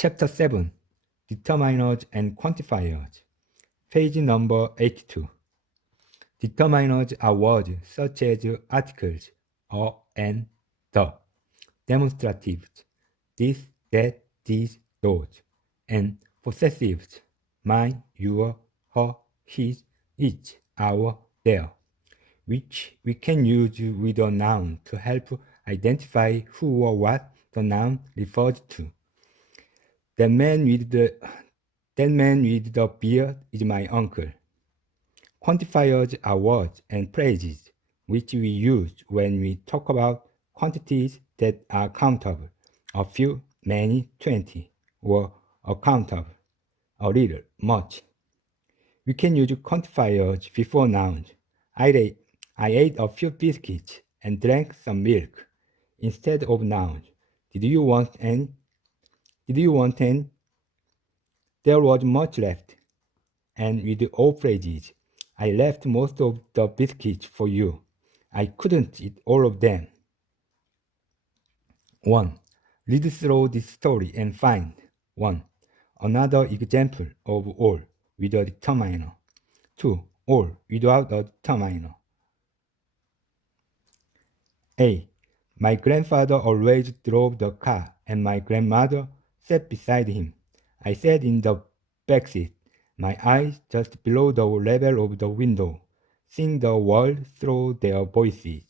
Chapter 7 Determiners and Quantifiers. Page number 82. Determiners are words such as articles, or, and, the. Demonstratives, this, that, these, those. And possessives, mine, your, her, his, its, our, their, which we can use with a noun to help identify who or what the noun refers to. That man with the beard is my uncle. Quantifiers are words and phrases which we use when we talk about quantities that are countable, a few, many, 20, or uncountable, a little, much. We can use quantifiers before nouns. I ate a few biscuits and drank some milk instead of nouns. Did you want any? Did you want any? There was much left. And with all phrases, I left most of the biscuits for you. I couldn't eat all of them. 1. Read through this story and find 1. Another example of all with a determiner. 2. All without a determiner. A. My grandfather always drove the car and my grandmother sat beside him. I sat in the back seat, my eyes just below the level of the window, seeing the world through their voices.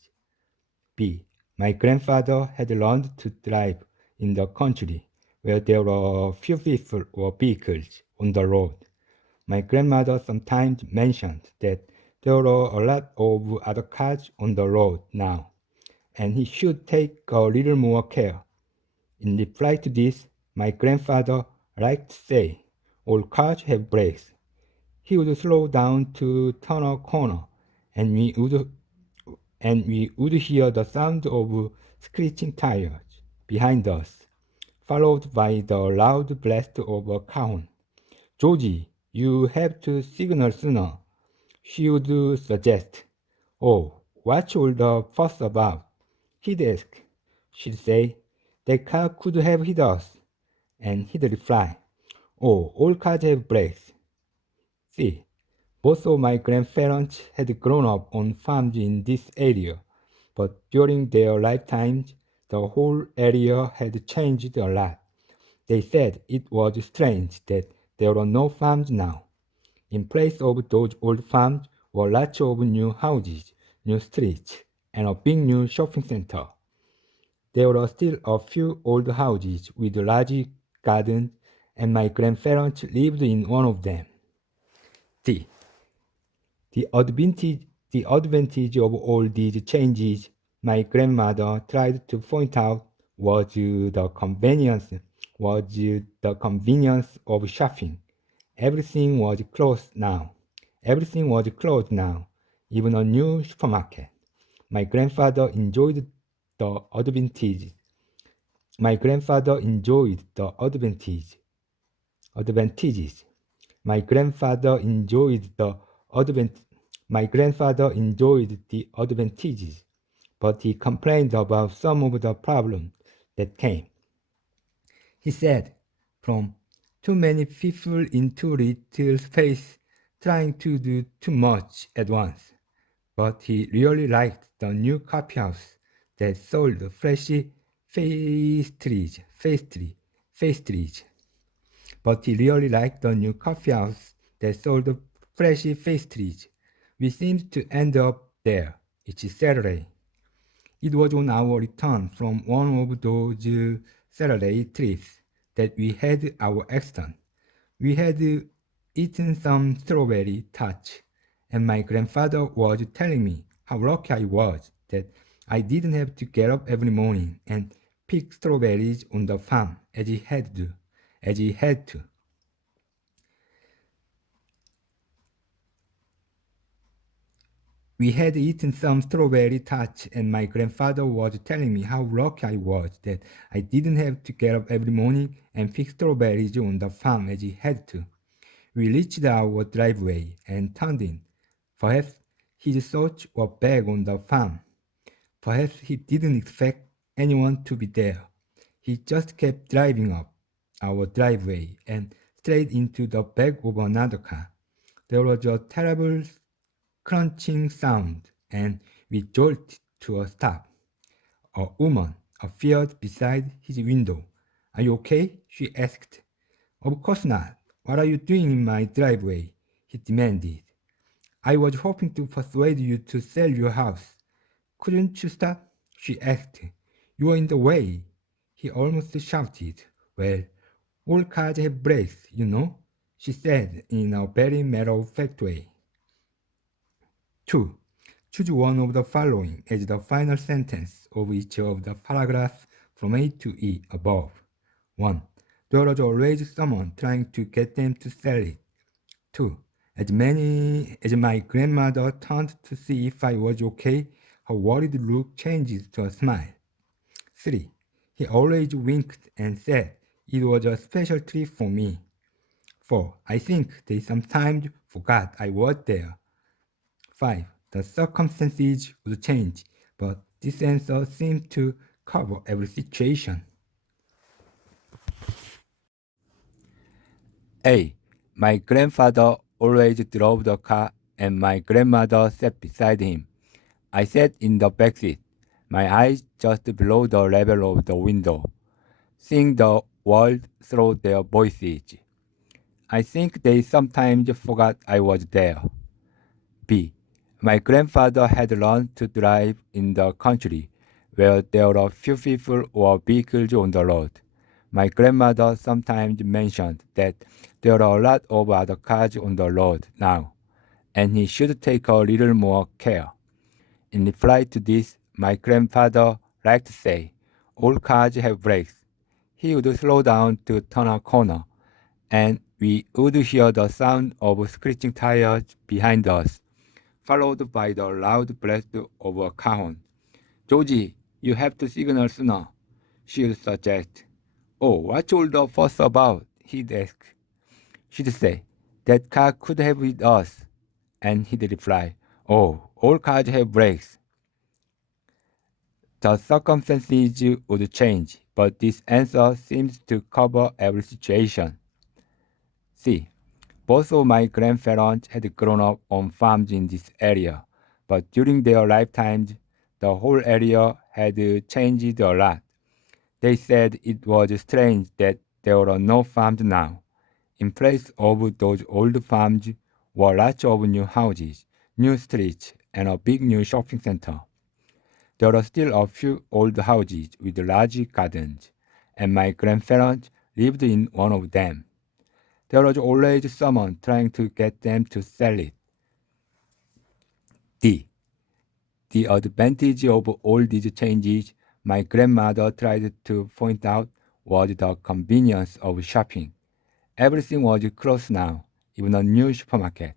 B. My grandfather had learned to drive in the country where there were few people or vehicles on the road. My grandmother sometimes mentioned that there were a lot of other cars on the road now, and he should take a little more care. In reply to this, my grandfather liked to say, all cars have brakes. He would slow down to turn a corner, and we would hear the sound of screeching tires behind us, followed by the loud blast of a car horn. Georgie, you have to signal sooner, she would suggest. Oh, what's all the fuss about? He'd ask. She'd say, that car could have hit us. And he'd reply, oh, all cars have brakes. See, both of my grandparents had grown up on farms in this area, but during their lifetimes, the whole area had changed a lot. They said it was strange that there were no farms now. In place of those old farms were lots of new houses, new streets, and a big new shopping center. There were still a few old houses with large gardens, and my grandparents lived in one of them. D. The advantage of all these changes my grandmother tried to point out was the convenience of shopping. Everything was closed now. Even a new supermarket. My grandfather enjoyed the advantages. My grandfather enjoyed the advantages. My grandfather enjoyed the advantages, but he complained about some of the problems that came. He said, from too many people in too little space trying to do too much at once. But he really liked the new coffee house that sold fresh pastries. But he really liked the new coffee house that sold fresh pastries. We seemed to end up there each Saturday. It was on our return from one of those Saturday trips that we had our accident. We had eaten some strawberry tarts, and my grandfather was telling me how lucky I was that I didn't have to get up every morning and pick strawberries on the farm as he had to. We had eaten some strawberry tarts, and my grandfather was telling me how lucky I was that I didn't have to get up every morning and pick strawberries on the farm as he had to. We reached our driveway and turned in. Perhaps his thoughts were back on the farm. Perhaps he didn't expect anyone to be there. He just kept driving up. our driveway and straight into the back of another car. There was a terrible crunching sound, and we jolted to a stop. A woman appeared beside his window. "Are you okay?" she asked. "Of course not. What are you doing in my driveway?" he demanded. "I was hoping to persuade you to sell your house." "Couldn't you stop?" she asked. "You are in the way," he almost shouted. "Well, all cars have brakes, you know," she said in a very matter-of-fact way. 2. Choose one of the following as the final sentence of each of the paragraphs from A to E above. 1. There was always someone trying to get them to sell it. 2. As my grandmother turned to see if I was okay, her worried look changed to a smile. 3. He always winked and said it was a special trip for me. 4. I think they sometimes forgot I was there. 5. The circumstances would change, but this answer seemed to cover every situation. A. My grandfather always drove the car and my grandmother sat beside him. I sat in the back seat, my eyes just below the level of the window, seeing the world through their voices. I think they sometimes forgot I was there. B. My grandfather had learned to drive in the country, where there were few people or vehicles on the road. My grandmother sometimes mentioned that there are a lot of other cars on the road now, and he should take a little more care. In reply to this, my grandfather liked to say, "All cars have brakes." He would slow down to turn a corner, and we would hear the sound of screeching tires behind us, followed by the loud blast of a car horn. "Georgie, you have to signal sooner," she would suggest. "Oh, what's all the fuss about?" he'd ask. She'd say, "That car could have hit us." And he'd reply, "Oh, all cars have brakes." The circumstances would change, but this answer seems to cover every situation. C. Both of my grandparents had grown up on farms in this area, but during their lifetimes, the whole area had changed a lot. They said it was strange that there were no farms now. In place of those old farms were lots of new houses, new streets, and a big new shopping center. There are still a few old houses with large gardens, and my grandparents lived in one of them. There was always someone trying to get them to sell it. D. The advantage of all these changes my grandmother tried to point out was the convenience of shopping. Everything was close now, even a new supermarket.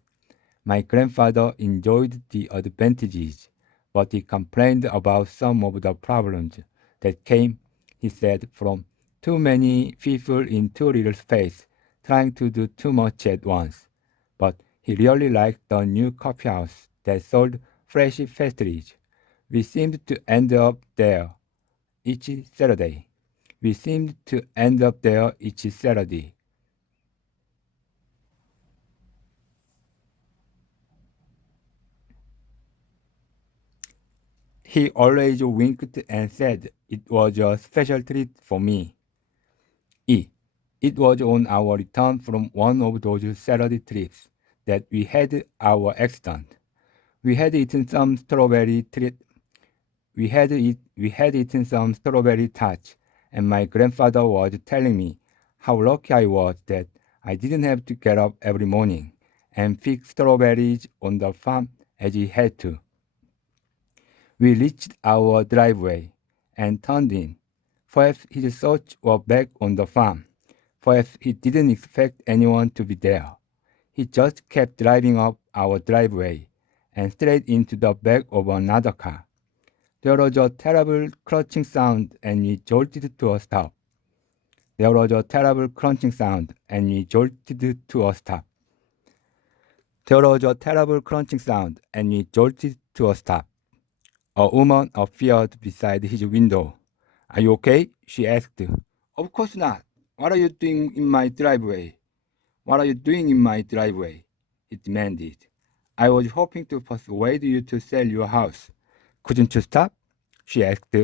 My grandfather enjoyed the advantages, but he complained about some of the problems that came, he said, from too many people in too little space, trying to do too much at once. But he really liked the new coffee house that sold fresh pastries. We seemed to end up there each Saturday. We seemed to end up there each Saturday. He always winked and said it was a special treat for me. E. It was on our return from one of those Saturday trips that we had our accident. We had eaten some strawberry treat. We had eaten some strawberry tarts, and my grandfather was telling me how lucky I was that I didn't have to get up every morning and pick strawberries on the farm as he had to. We reached our driveway and turned in. Perhaps his thoughts were back on the farm. Perhaps he didn't expect anyone to be there. He just kept driving up our driveway and straight into the back of another car. There was a terrible crunching sound and we jolted to a stop. There was a terrible crunching sound and we jolted to a stop. There was a terrible crunching sound and we jolted to a stop. A woman appeared beside his window. "Are you okay?" she asked. "Of course not," What are you doing in my driveway? What are you doing in my driveway? He demanded. I was hoping to persuade you to sell your house. Couldn't you stop? She asked.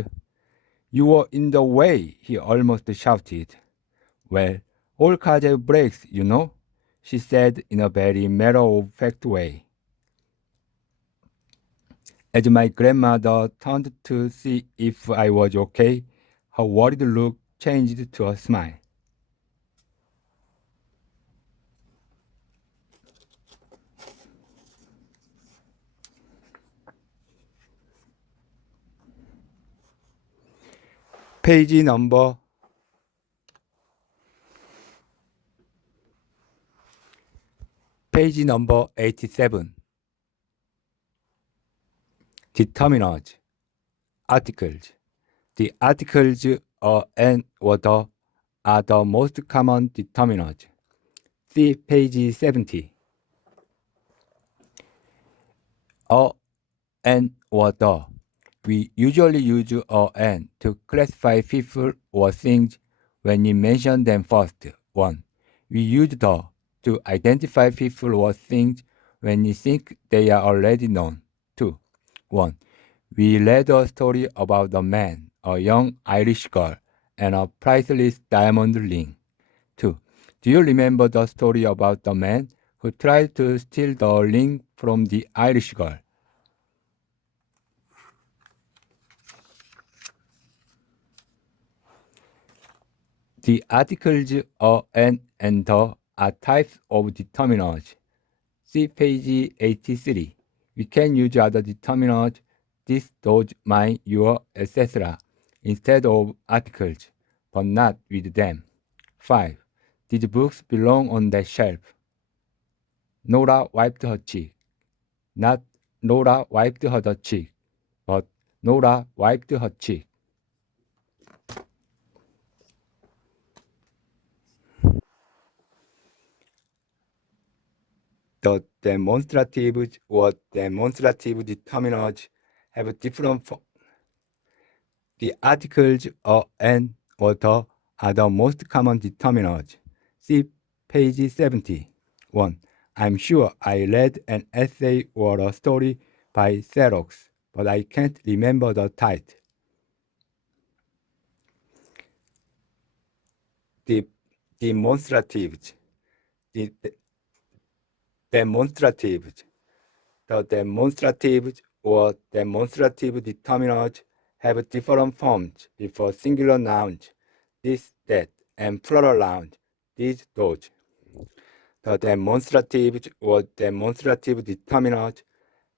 You were in the way, he almost shouted. Well, all cars have brakes, you know, she said in a very matter-of-fact way. As my grandmother turned to see if I was okay, her worried look changed to a smile. Page number Page number 87. Determiners. Articles. The articles a and or the are the most common determiners. See page 70. A and or the. We usually use a and to classify people or things when we mention them first. 1. We use the to identify people or things when we think they are already known. 2. 1. We read a story about a man, a young Irish girl, and a priceless diamond ring. 2. Do you remember the story about the man who tried to steal the ring from the Irish girl? The articles a and the are types of determiners. See page 83. We can use other determiners, this, those, mine, your, etc. instead of articles, but not with them. 5. These books belong on that shelf. Nora wiped her cheek. Not Nora wiped her cheek, but Nora wiped her cheek. The demonstrative or demonstrative determiners have different The articles a and or the are the most common determiners. See page 70. 1. I'm sure I read an essay or a story by Xerox, but I can't remember the title. The demonstratives. The demonstratives. The demonstratives or demonstrative determiners have different forms before singular nouns, this, that, and plural nouns, these, those. The demonstratives or demonstrative determiners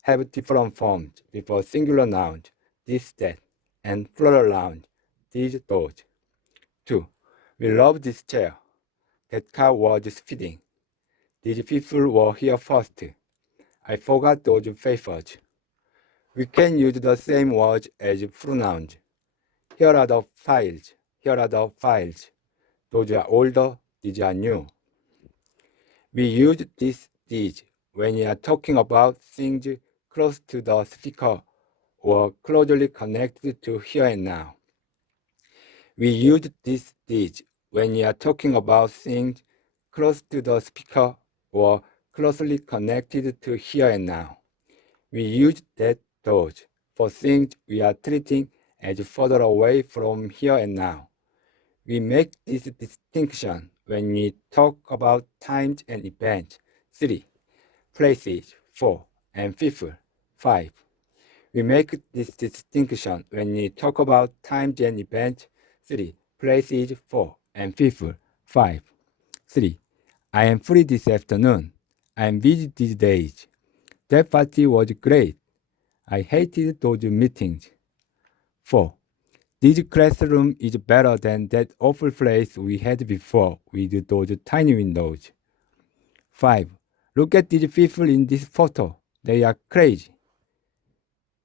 have different forms before singular nouns, this, that, and plural nouns, these, those. 2. We love this chair. That car was speeding. These people were here first. I forgot those papers. We can use the same words as pronouns. Here are the files. Here are the files. Those are older, these are new. We use these when we are talking about things close to the speaker or closely connected to here and now. We use these when we are talking about things close to the speaker or closely connected to here and now. We use those for things we are treating as further away from here and now. We make this distinction when we talk about times and events. 3. Places. 4. And people. 5. We make this distinction when we talk about times and events. 3. Places. 4. And people. 5. 3. I am free this afternoon. I am busy these days. That party was great. I hated those meetings. 4. This classroom is better than that awful place we had before with those tiny windows. 5. Look at these people in this photo. They are crazy.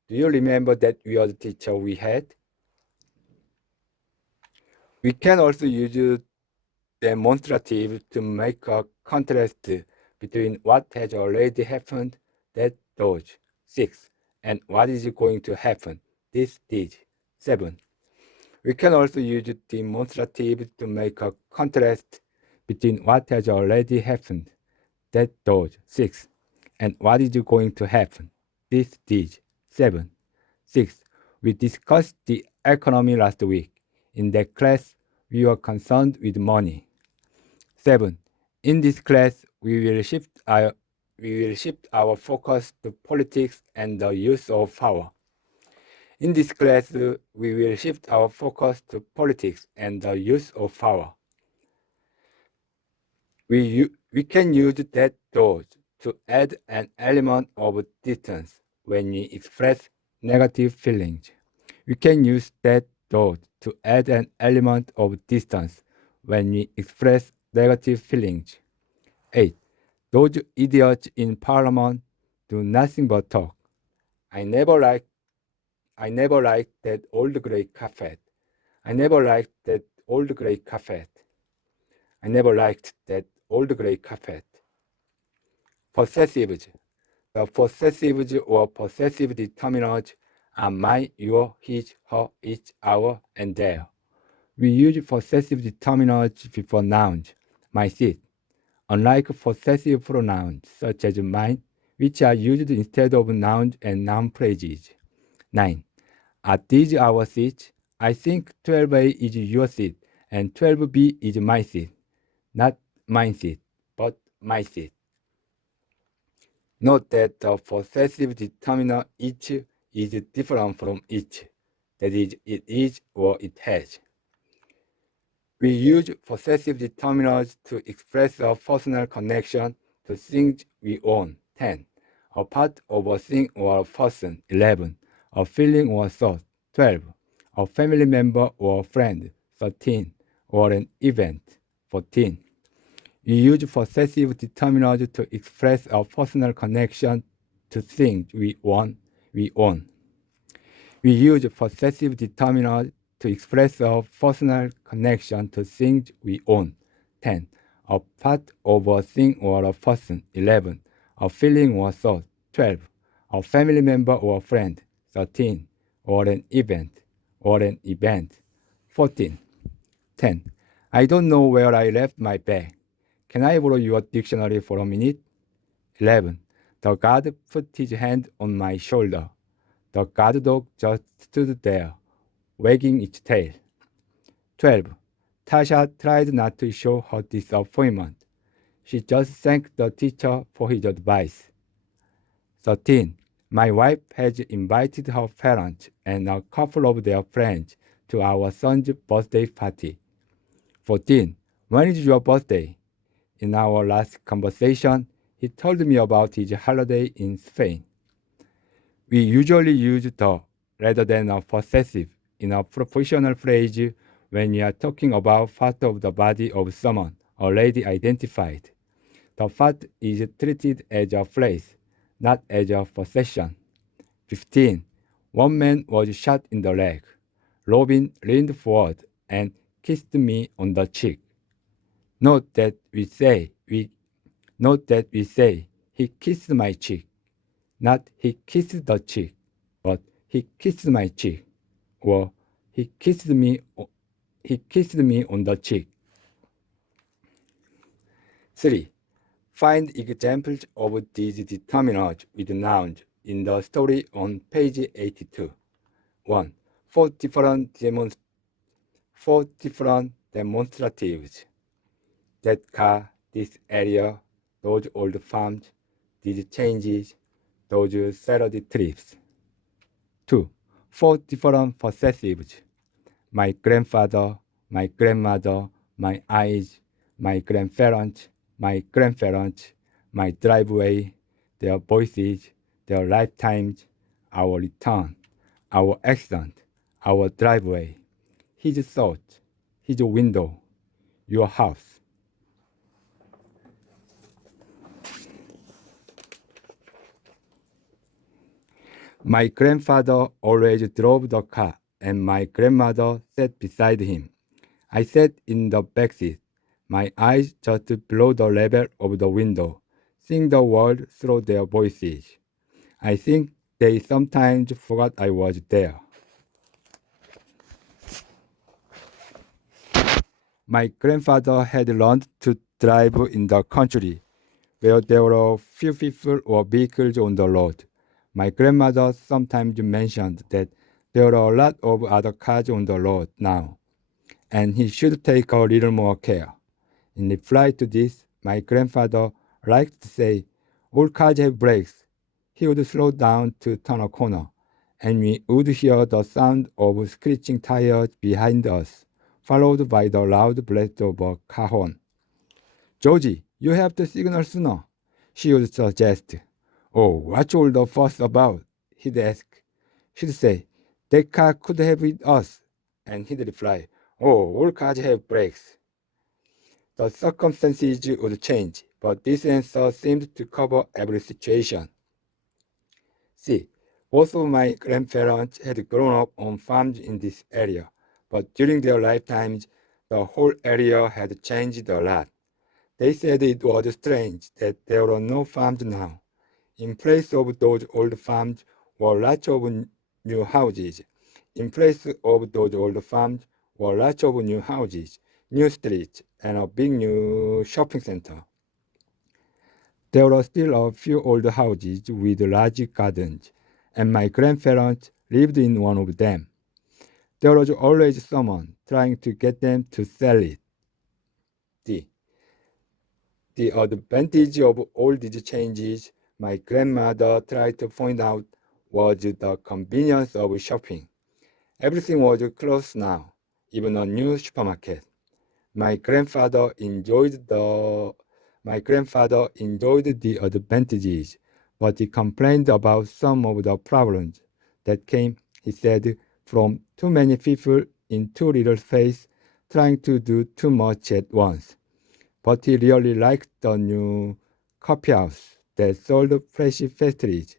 Do you remember that weird teacher we had? We can also use demonstrative to make a contrast between what has already happened, that those. 6. And what is going to happen, this did. 7. We can also use demonstrative to make a contrast between what has already happened, that does, 6, and what is going to happen, this did, 7. 6. We discussed the economy last week. In that class, we were concerned with money. 7. In this class, we will shift our focus to politics and the use of power. In this class, we will shift our focus to politics and the use of power. We can use that dot to add an element of distance when we express negative feelings. We can use that dot to add an element of distance when we express negative feelings. 8. Those idiots in Parliament do nothing but talk. I never liked that old grey carpet. I never liked that old grey carpet. I never liked that old grey carpet. Possessives. The possessives or possessive determinants are my, your, his, her, its, our, and their. We use possessive determinants before nouns, my seat, unlike possessive pronouns such as mine, which are used instead of nouns and noun phrases. 9. Are these our seats? I think 12A is your seat and 12B is my seat. Not mine seat, but my seat. Note that the possessive determiner each is different from each. That is, it is or it has. We use possessive determiners to express a personal connection to things we own, 10, a part of a thing or a person, 11, a feeling or thought, 12, a family member or friend, 13, or an event, 14. We use possessive determiners to express a personal connection to things we own. We use possessive determiners to express a personal connection to things we own. 10. A part of a thing or a person. 11. A feeling or thought. 12. A family member or friend. 13. Or an event. 14. 10. I don't know where I left my bag. Can I borrow your dictionary for a minute? 11. The guard put his hand on my shoulder. The guard dog just stood there, wagging its tail. 12. Tasha tried not to show her disappointment. She just thanked the teacher for his advice. 13. My wife has invited her parents and a couple of their friends to our son's birthday party. 14. When is your birthday? In our last conversation, he told me about his holiday in Spain. We usually use the rather than a possessive in a propositional phrase when we are talking about part of the body of someone already identified. The part is treated as a phrase, not as a possession. 15. One man was shot in the leg. Robin leaned forward and kissed me on the cheek. Note that we say he kissed my cheek, not he kissed the cheek, but he kissed my cheek, or he kissed me on the cheek. 3. Find examples of these determinants with nouns in the story on page 82. 1. Four different demonstratives. That car, this area, those old farms, these changes, those Saturday trips. 2. 4 different possessives. My grandfather, my grandmother, my eyes, my grandparents, my driveway, their voices, their lifetimes, our return, our accident, our driveway, his thoughts, his window, your house. My grandfather always drove the car, and my grandmother sat beside him. I sat in the back seat, my eyes just below the level of the window, seeing the world through their voices. I think they sometimes forgot I was there. My grandfather had learned to drive in the country, where there were few people or vehicles on the road. My grandmother sometimes mentioned that there are a lot of other cars on the road now, and he should take a little more care. In reply to this, my grandfather liked to say, "All cars have brakes." He would slow down to turn a corner, and we would hear the sound of screeching tires behind us, followed by the loud blast of a car horn. "Georgie, you have to signal sooner," she would suggest. "Oh, what's all the fuss about?" he'd ask. She'd say, "That car could have hit us." And he'd reply, "Oh, all cars have brakes." The circumstances would change, but this answer seemed to cover every situation. See, both of my grandparents had grown up on farms in this area, but during their lifetimes, the whole area had changed a lot. They said it was strange that there were no farms now. In place of those old farms were lots of new houses. In place of those old farms were lots of new houses, new streets, and a big new shopping center. There were still a few old houses with large gardens, and my grandparents lived in one of them. There was always someone trying to get them to sell it. D. The advantage of all these changes, my grandmother tried to point out, was the convenience of shopping. Everything was close now, even a new supermarket. My grandfather enjoyed the advantages, but he complained about some of the problems that came, he said, from too many people in too little space trying to do too much at once. But he really liked the new coffee house that sold fresh pastries.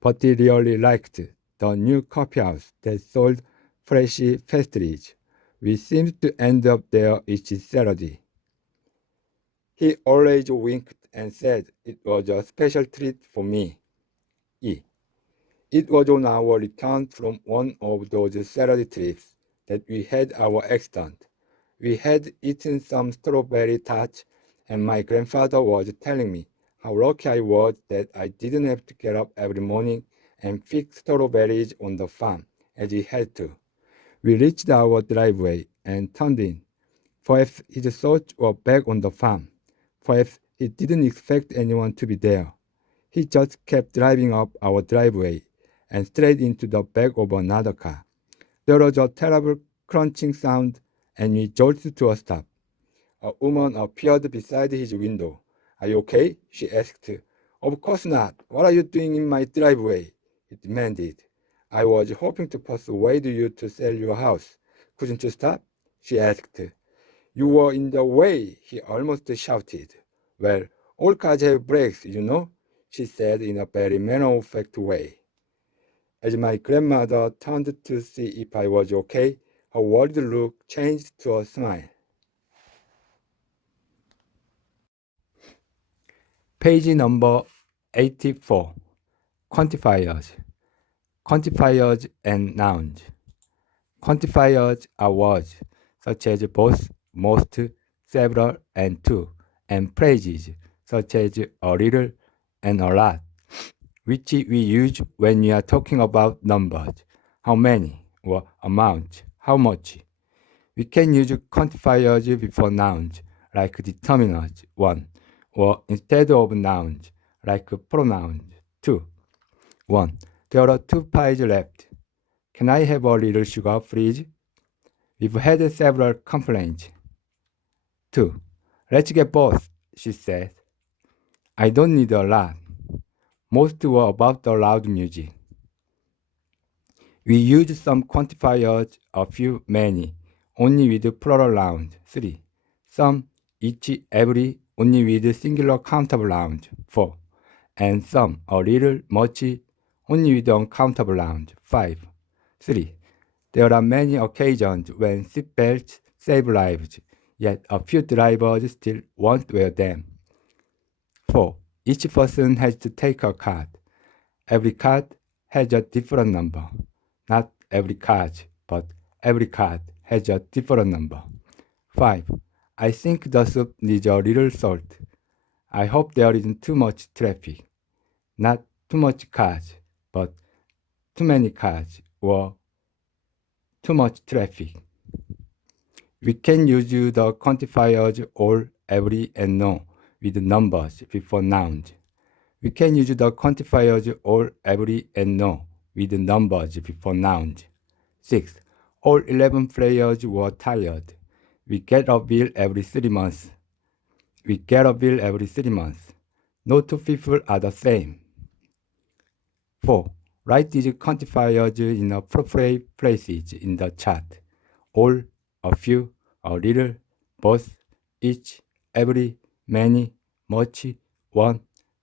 But he really liked the new coffee house that sold fresh pastries. We seemed to end up there each Saturday. He always winked and said it was a special treat for me. E. It was on our return from one of those Saturday trips that we had our accident. We had eaten some strawberry tarts, and my grandfather was telling me how lucky I was that I didn't have to get up every morning and pick strawberries on the farm, as he had to. We reached our driveway and turned in. Perhaps his thoughts were back on the farm. Perhaps he didn't expect anyone to be there. He just kept driving up our driveway and straight into the back of another car. There was a terrible crunching sound, and we jolted to a stop. A woman appeared beside his window. "Are you okay?" she asked. "Of course not. What are you doing in my driveway?" he demanded. "I was hoping to persuade you to sell your house. Couldn't you stop?" she asked. "You were in the way," he almost shouted. "Well, all cars have brakes, you know," she said in a very matter-of-fact way. As my grandmother turned to see if I was okay, her worried look changed to a smile. Page number 84. Quantifiers. Quantifiers and nouns. Quantifiers are words such as both, most, several, and two, and phrases such as a little and a lot, which we use when we are talking about numbers, how many, or amount, how much. We can use quantifiers before nouns, like determiners, 1, or instead of nouns, like pronouns, 2. 1. There are 2 pies left. Can I have a little sugar, please? We've had several complaints. 2. Let's get both, she said. I don't need a lot. Most were about the loud music. We used some quantifiers, a few, many, only with plural nouns, 3. Some, each, every, only with singular countable nouns, 4. And some, a little, much, only with uncountable nouns, 5. 3. There are many occasions when seatbelts save lives, yet a few drivers still won't wear them. 4. Each person has to take a card. Every card has a different number. Not every card, but every card has a different number. 5. I think the soup needs a little salt. I hope there isn't too much traffic. Not too much cars, but too many cars or too much traffic. We can use the quantifiers all, every, and no with numbers before nouns. We can use the quantifiers all, every, and no with numbers before nouns. 6. All 11 players were tired. We get a bill every 3 months. We get a bill every 3 months. No two people are the same. 4. Write these quantifiers in appropriate places in the chart. All, a few, a little, both, each, every, many, much, one,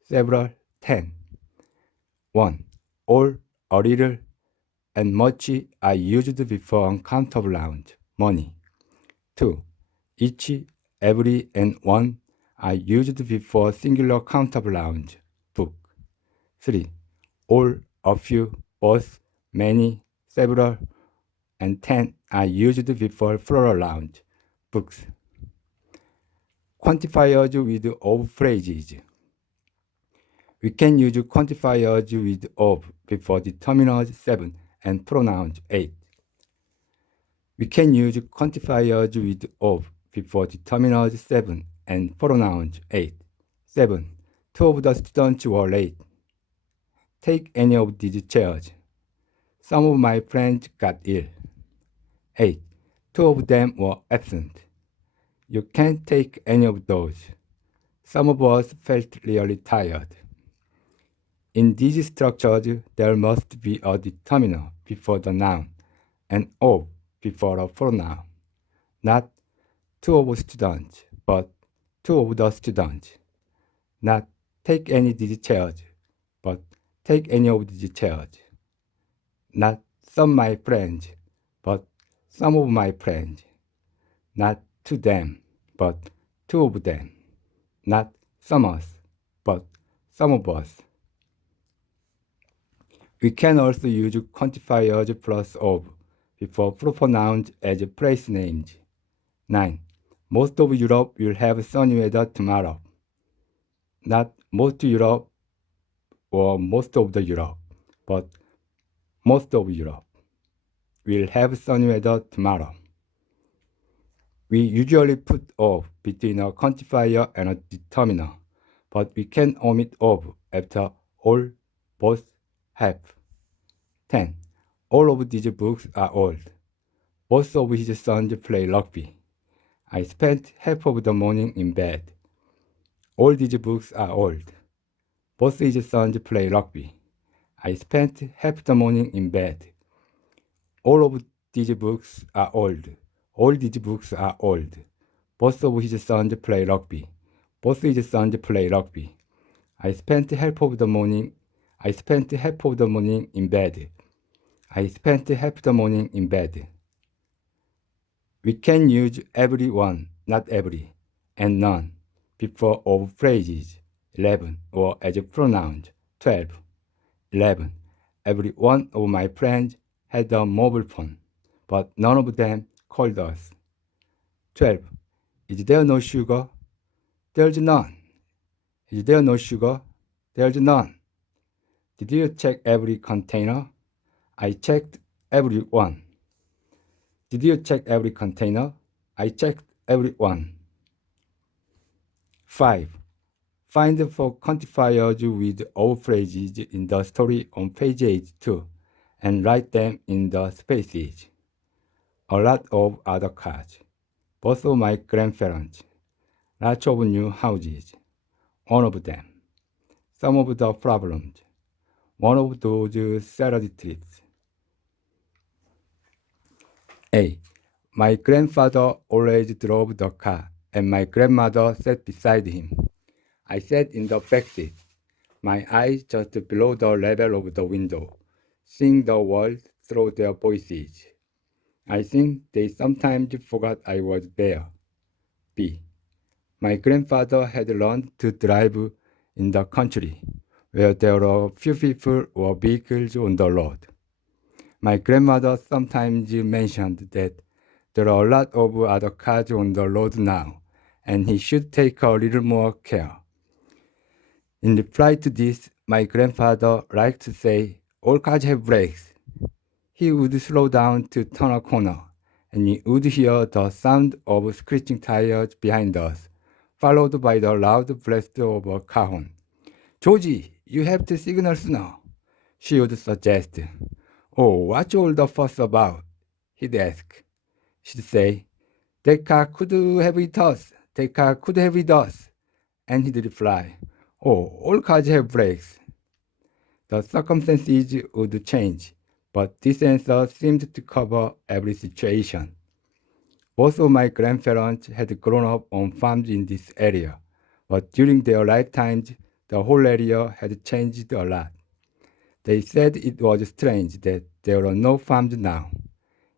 several, 10. 1. All, a little, and much are used before uncountable nouns, money. 2. Each, every, and one are used before singular countable nouns, book. 3. All, a few, both, many, several, and 10 are used before plural nouns, books. Quantifiers with of phrases. We can use quantifiers with of before determiners 7 and pronouns 8. We can use quantifiers with of before determiners 7 and pronouns 8. 7. Two of the students were late. Take any of these chairs. Some of my friends got ill. 8. Two of them were absent. You can't take any of those. Some of us felt really tired. In these structures, there must be a determiner before the noun and of before a pronoun. Not two of students, but two of the students. Not take any of these chairs, but take any of these chairs. Not some of my friends, but some of my friends. Not to them, but two of them. Not some of us, but some of us. We can also use quantifiers plus of before proper nouns as place names. 9. Most of Europe will have sunny weather tomorrow. Not most Europe or most of the Europe, but most of Europe will have sunny weather tomorrow. We usually put of between a quantifier and a determiner, but we can omit of after all, both, have. 10. All of these books are old. Both of his sons play rugby. I spent half of the morning in bed. All these books are old. Both his sons play rugby. I spent half the morning in bed. All of these books are old. All these books are old. Both of his sons play rugby. Both his sons play rugby. I spent half of the morning in bed. I spent half the morning in bed. We can use every one, not every, and none before of phrases. 11 or as pronouns. 12. 11. Every one of my friends had a mobile phone, but none of them called us. 12. Is there no sugar? There's none. Is there no sugar? There's none. Did you check every container? I checked every one. Did you check every container? I checked every one. 5. Find for quantifiers with all phrases in the story on page 82 and write them in the spaces. A lot of other cars. Both of my grandparents. Lots of new houses. One of them. Some of the problems. One of those salad trips. A. My grandfather always drove the car, and my grandmother sat beside him. I sat in the back seat, my eyes just below the level of the window, seeing the world through their voices. I think they sometimes forgot I was there. B. My grandfather had learned to drive in the country, where there were few people or vehicles on the road. My grandmother sometimes mentioned that There are a lot of other cars on the road now, and he should take a little more care. In reply to this, my grandfather liked to say, all cars have brakes. He would slow down to turn a corner, and we would hear the sound of screeching tires behind us, followed by the loud blast of a car horn. Georgie, you have to signal sooner, she would suggest. Oh, what's all the fuss about? He'd ask. She'd say, that car could have hit us. That car could have hit us. And he'd reply, oh, all cars have brakes. The circumstances would change, but this answer seemed to cover every situation. Both of my grandparents had grown up on farms in this area, but during their lifetimes, the whole area had changed a lot. They said it was strange that there were no farms now.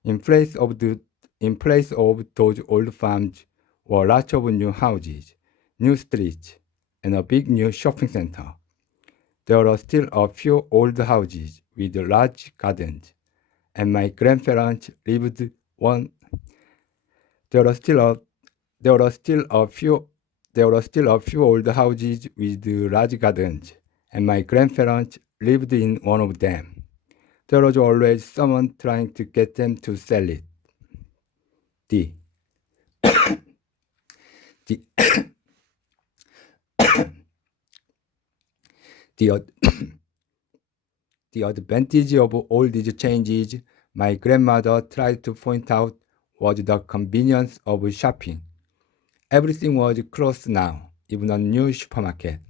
In place of those old farms were lots of new houses, new streets, and a big new shopping center. There were still a few old houses with large gardens, and my grandparents lived one. There were still a few old houses with large gardens, and my grandparents lived in one of them. There was always someone trying to get them to sell it. The the the, the advantage of all these changes, my grandmother tried to point out, was the convenience of shopping. Everything was closed now, even a new supermarket.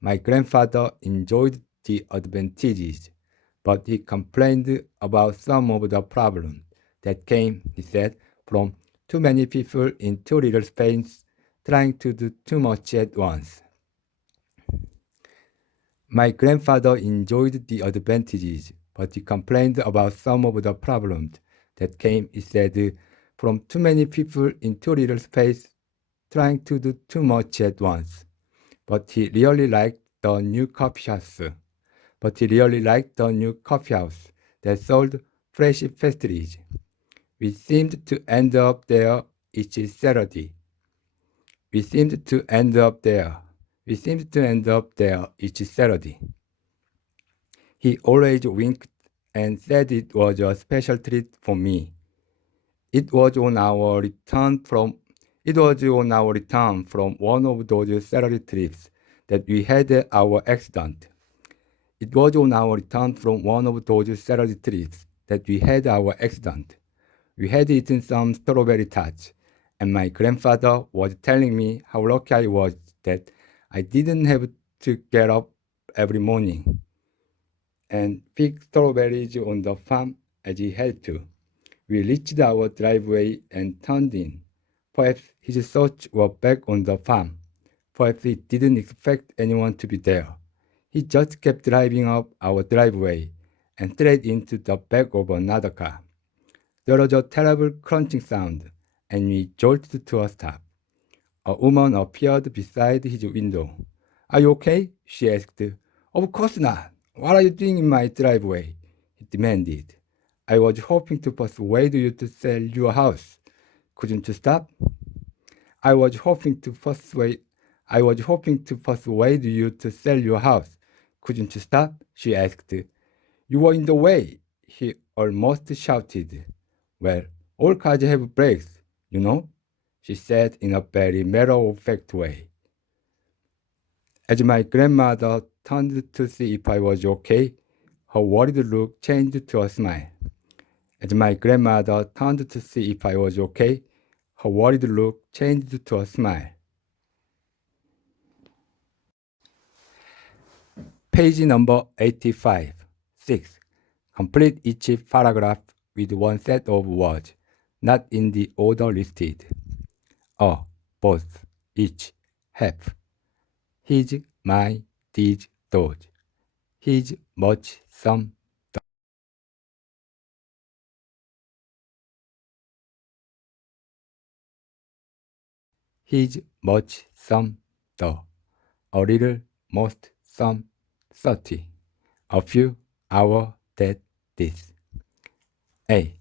My grandfather enjoyed the advantages, but he complained about some of the problems that came, he said, from too many people in too little space trying to do too much at once. My grandfather enjoyed the advantages, but he complained about some of the problems that came, he said, from too many people in too little space trying to do too much at once. But he really liked the new coffee house. That sold fresh pastries. We seemed to end up there each Saturday. He always winked and said it was a special treat for me. It was on our return from one of those Saturday trips that we had our accident. We had eaten some strawberry tarts, and my grandfather was telling me how lucky I was that I didn't have to get up every morning and pick strawberries on the farm as he had to. We reached our driveway and turned in. Perhaps his thoughts were back on the farm. Perhaps he didn't expect anyone to be there. He just kept driving up our driveway and straight into the back of another car. There was a terrible crunching sound, and we jolted to a stop. A woman appeared beside his window. Are you okay? She asked. Of course not. What are you doing in my driveway? He demanded. I was hoping to persuade you to sell your house. Couldn't you stop? I was hoping to persuade you to sell your house. Couldn't you stop? She asked. You were in the way, he almost shouted. Well, all cars have brakes, you know, she said in a very matter-of-fact way. As my grandmother turned to see if I was okay, her worried look changed to a smile. Page number 85. 6. Complete each paragraph with one set of words, not in the order listed. A, both, each, half. His, my, these, those. His, much, some, the. His, much, some, the. A little, most, some, 30. A few, our, that, this. A.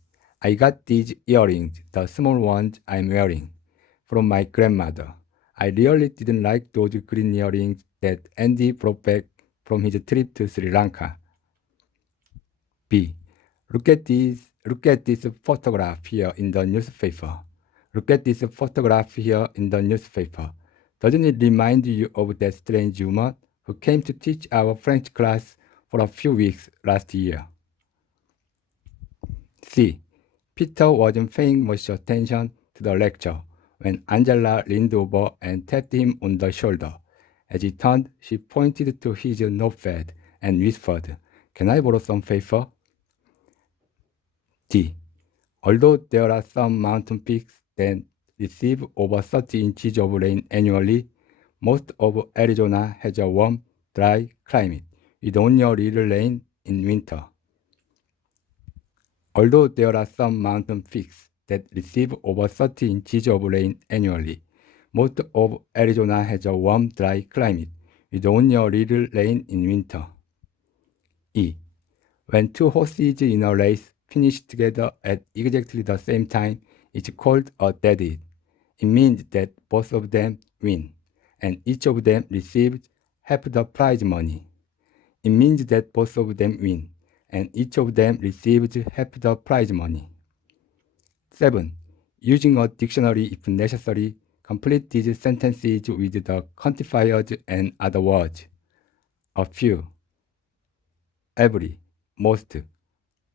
I got these earrings, the small ones I'm wearing, from my grandmother. I really didn't like those green earrings that Andy brought back from his trip to Sri Lanka. B. Look at this photograph here in the newspaper. Look at this photograph here in the newspaper. Doesn't it remind you of that strange woman who came to teach our French class for a few weeks last year? C. Peter wasn't paying much attention to the lecture when Angela leaned over and tapped him on the shoulder. As he turned, she pointed to his notepad and whispered, "Can I borrow some paper?" D. Although there are some mountain peaks that receive over 30 inches of rain annually, most of Arizona has a warm, dry climate with only a little rain in winter. Although there are some mountain peaks that receive over 30 inches of rain annually, most of Arizona has a warm, dry climate with only a little rain in winter. E. When two horses in a race finish together at exactly the same time, it's called a dead heat. It means that both of them win, and each of them receives half the prize money. It means that both of them win, and each of them receives half the prize money. 7. Using a dictionary if necessary, complete these sentences with the quantifiers and other words. A few, every, most,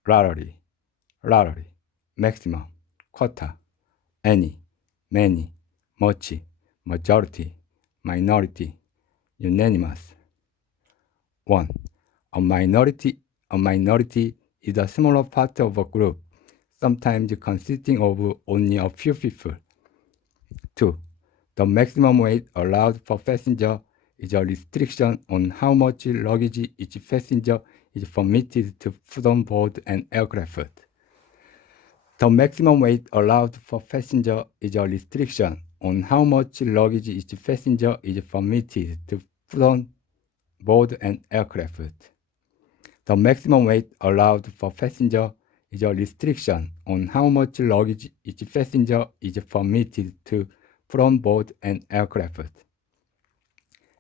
rarely, maximum, quota, any, many, much, majority, minority, unanimous. 1. A minority is a smaller part of a group, sometimes consisting of only a few people. 2. The maximum weight allowed per passenger is a restriction on how much luggage each passenger is permitted to put on board an aircraft. The maximum weight allowed per passenger is a restriction on how much luggage each passenger is permitted to put on board an aircraft. The maximum weight allowed per passenger is a restriction on how much luggage each passenger is permitted to put on board an aircraft.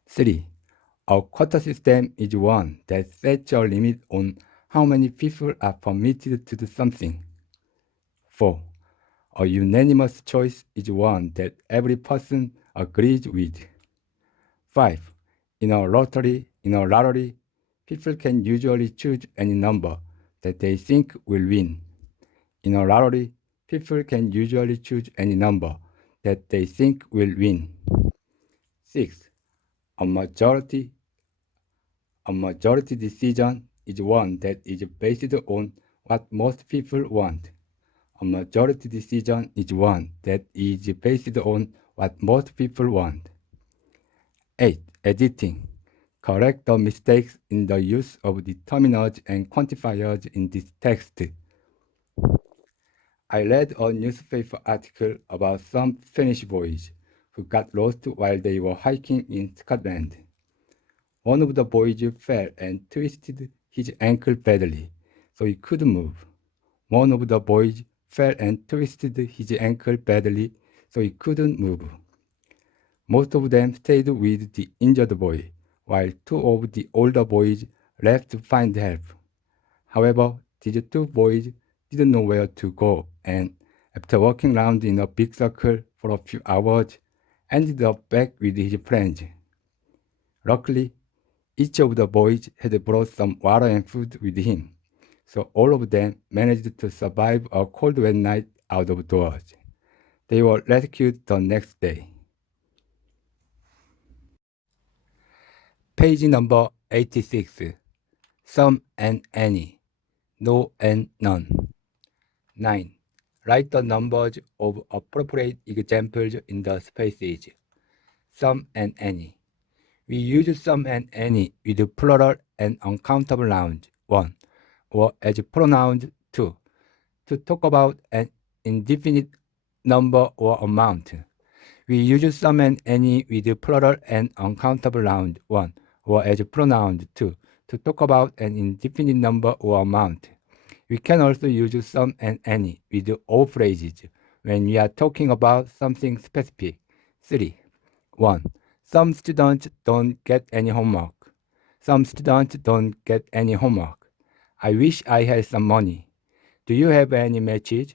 3. A quota system is one that sets a limit on how many people are permitted to do something. 4. A unanimous choice is one that every person agrees with. 5. In a lottery, people can usually choose any number that they think will win. In a lottery, people can usually choose any number that they think will win. 6. A majority decision is one that is based on what most people want. A majority decision is one that is based on what most people want. 8. Editing. Correct the mistakes in the use of determiners and quantifiers in this text. I read a newspaper article about some Finnish boys who got lost while they were hiking in Scotland. One of the boys fell and twisted his ankle badly, so he couldn't move. One of the boys fell and twisted his ankle badly, so he couldn't move. Most of them stayed with the injured boy, while two of the older boys left to find help. However, these two boys didn't know where to go, and after walking around in a big circle for a few hours, ended up back with his friends. Luckily, each of the boys had brought some water and food with him, so all of them managed to survive a cold wet night out of doors. They were rescued the next day. Page number 86. Some and any. No and none. 9. Write the numbers of appropriate examples in the spaces. Some and any. We use some and any with plural and uncountable nouns 1 or as pronouns 2 to talk about an indefinite number or amount. We use some and any with plural and uncountable nouns 1 or as pronouns 2 to talk about an indefinite number or amount. We can also use some and any with all phrases when we are talking about something specific. 3. 1. Some students don't get any homework. Some students don't get any homework. I wish I had some money. Do you have any matches?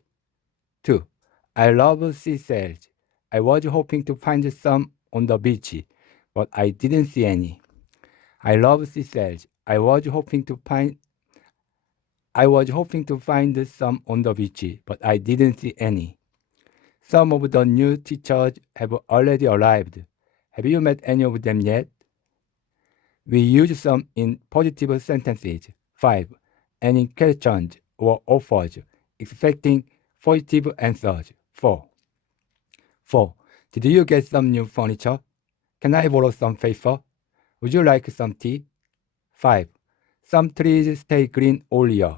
2. I love seashells. I was hoping to find some on the beach, but I didn't see any. I love seashells. I was hoping to find some on the beach, but I didn't see any. Some of the new teachers have already arrived. Have you met any of them yet? We use some in positive sentences. 5. Any questions or offers, expecting positive answers. 4. 4. Did you get some new furniture? Can I borrow some paper? Would you like some tea? 5. Some trees stay green all year.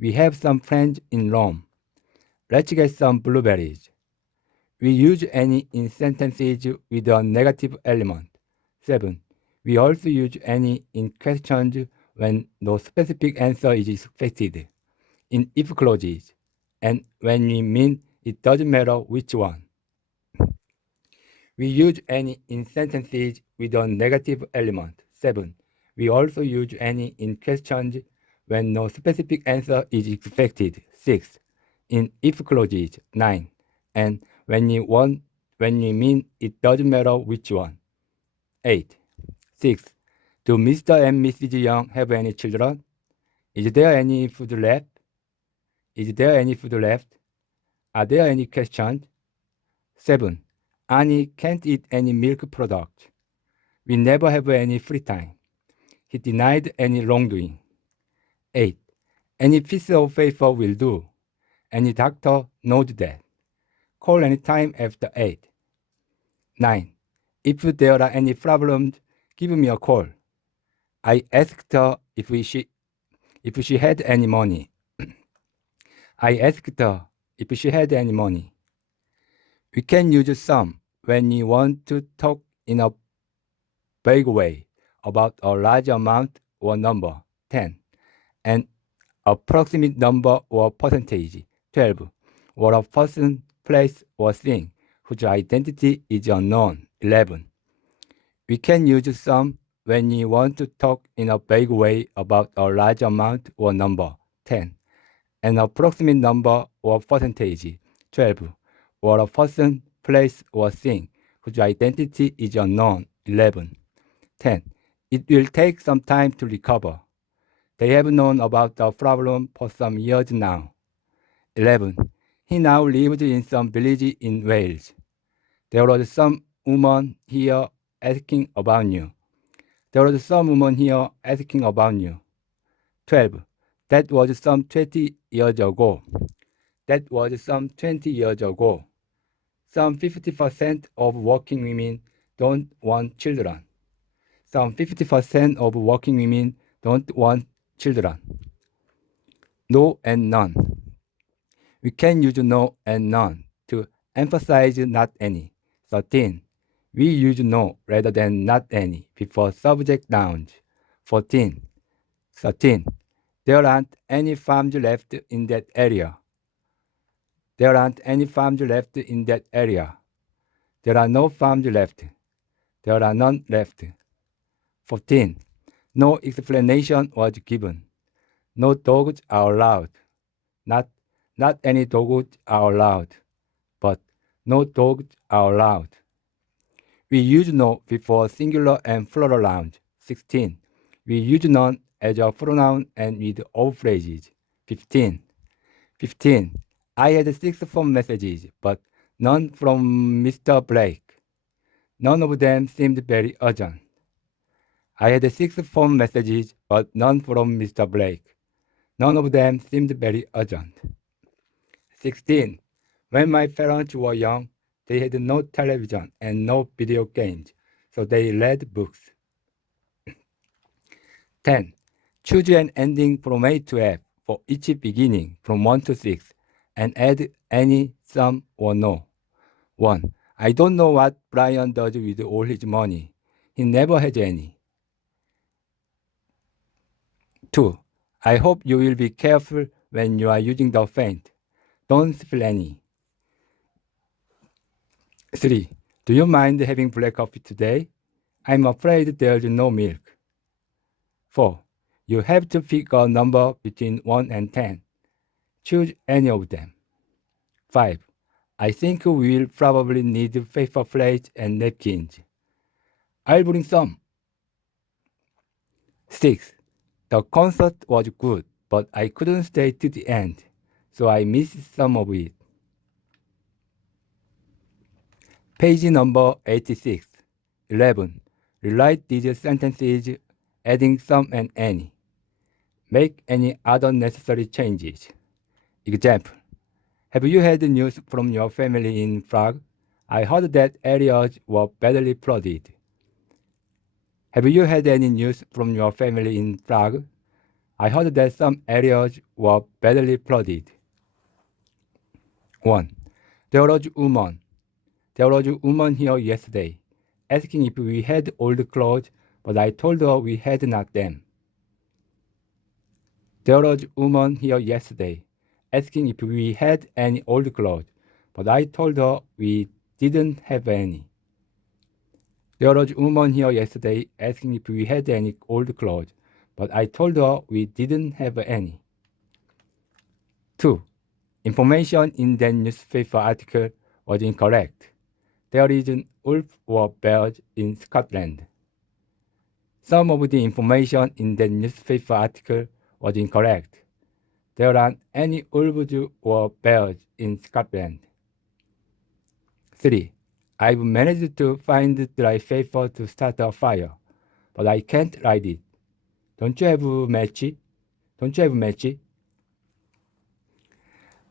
We have some friends in Rome. Let's get some blueberries. We use any in sentences with a negative element. 7. We also use any in questions when no specific answer is expected, in if clauses, and when we mean it doesn't matter which one. We use any in sentences with a negative element. 7. We also use any in questions when no specific answer is expected. 6. In if clauses. 9. And when we mean it doesn't matter which one. 8. 6. Do Mr. and Mrs. Young have any children? Is there any food left? Is there any food left? Are there any questions? 7. Annie can't eat any milk product. We never have any free time. He denied any wrongdoing. 8. Any piece of paper will do. Any doctor knows that. Call any time after 8. 9. If there are any problems, give me a call. I asked her if she had any money. I asked her if she had any money. We can use some when we want to talk in a vague way about a large amount or number, 10, an approximate number or percentage, 12, or a person, place, or thing whose identity is unknown, 11. We can use some when we want to talk in a vague way about a large amount or number, 10, an approximate number or percentage, 12, or a person, place, or thing whose identity is unknown, 11. 10. It will take some time to recover. They have known about the problem for some years now. 11. He now lives in some village in Wales. There was some woman here asking about you. There was some woman here asking about you. 12. That was some 20 years ago. That was some 20 years ago. Some 50% of working women don't want children. Some 50% of working women don't want children. No and none. We can use no and none to emphasize not any. 13. We use no rather than not any before subject nouns. 14. 13. There aren't any farms left in that area. There aren't any farms left in that area. There are no farms left. There are none left. 14. No explanation was given. No dogs are allowed. Not any dogs are allowed, but no dogs are allowed. We use no before singular and plural nouns. 16. We use none as a pronoun and with all phrases. 15. 15. I had 6 phone messages, but none from Mr. Blake. None of them seemed very urgent. I had 6 phone messages, but none from Mr. Blake. None of them seemed very urgent. 16. When my parents were young, they had no television and no video games, so they read books. 10. Choose an ending from A to F for each beginning from 1 to 6 and add any, some, or no. 1. I don't know what Brian does with all his money. He never has any. 2. I hope you will be careful when you are using the faint. Don't spill any. 3. Do you mind having black coffee today? I'm afraid there's no milk. 4. You have to pick a number between 1 and 10. Choose any of them. 5. I think we'll probably need paper plates and napkins. I'll bring some. 6. The concert was good, but I couldn't stay to the end, so I missed some of it. Page number 86. 11. Rewrite these sentences, adding some and any. Make any other necessary changes. Example. Have you had news from your family in Prague? I heard that areas were badly flooded. Have you had any news from your family in Prague? I heard that some areas were badly flooded. 1. There was a woman here yesterday, asking if we had old clothes, but I told her we had not them. There was a woman here yesterday, asking if we had any old clothes, but I told her we didn't have any. There was a woman here yesterday asking if we had any old clothes, but I told her we didn't have any. 2. Information in the newspaper article was incorrect. There is an wolf or bear in Scotland. Some of the information in the newspaper article was incorrect. There aren't any wolves or bears in Scotland. 3. I've managed to find dry paper to start a fire, but I can't light it. Don't you have a match?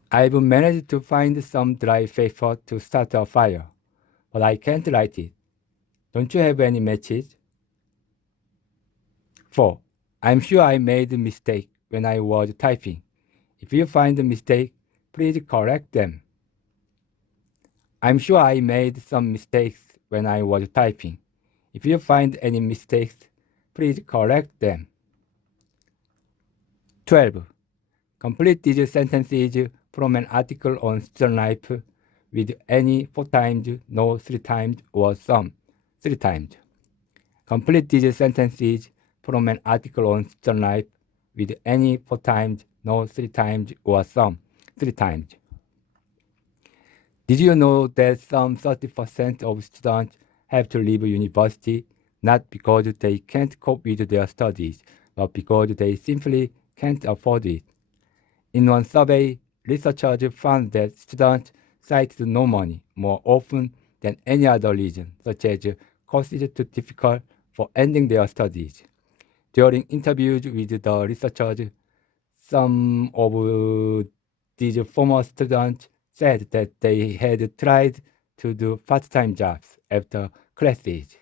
I've managed to find some dry paper to start a fire, but I can't light it. Don't you have any matches? 4. I'm sure I made a mistake when I was typing. If you find a mistake, please correct them. I'm sure I made some mistakes when I was typing. If you find any mistakes, please correct them. 12. Complete these sentences from an article on student life with any 4 times, no 3 times, or some 3 times. Complete these sentences from an article on student life with any 4 times, no 3 times, or some 3 times. Did you know that some 30% of students have to leave university not because they can't cope with their studies, but because they simply can't afford it? In one survey, researchers found that students cited no money more often than any other reason, such as cost is too difficult for ending their studies. During interviews with the researchers, some of these former students said that they had tried to do part-time jobs after classes.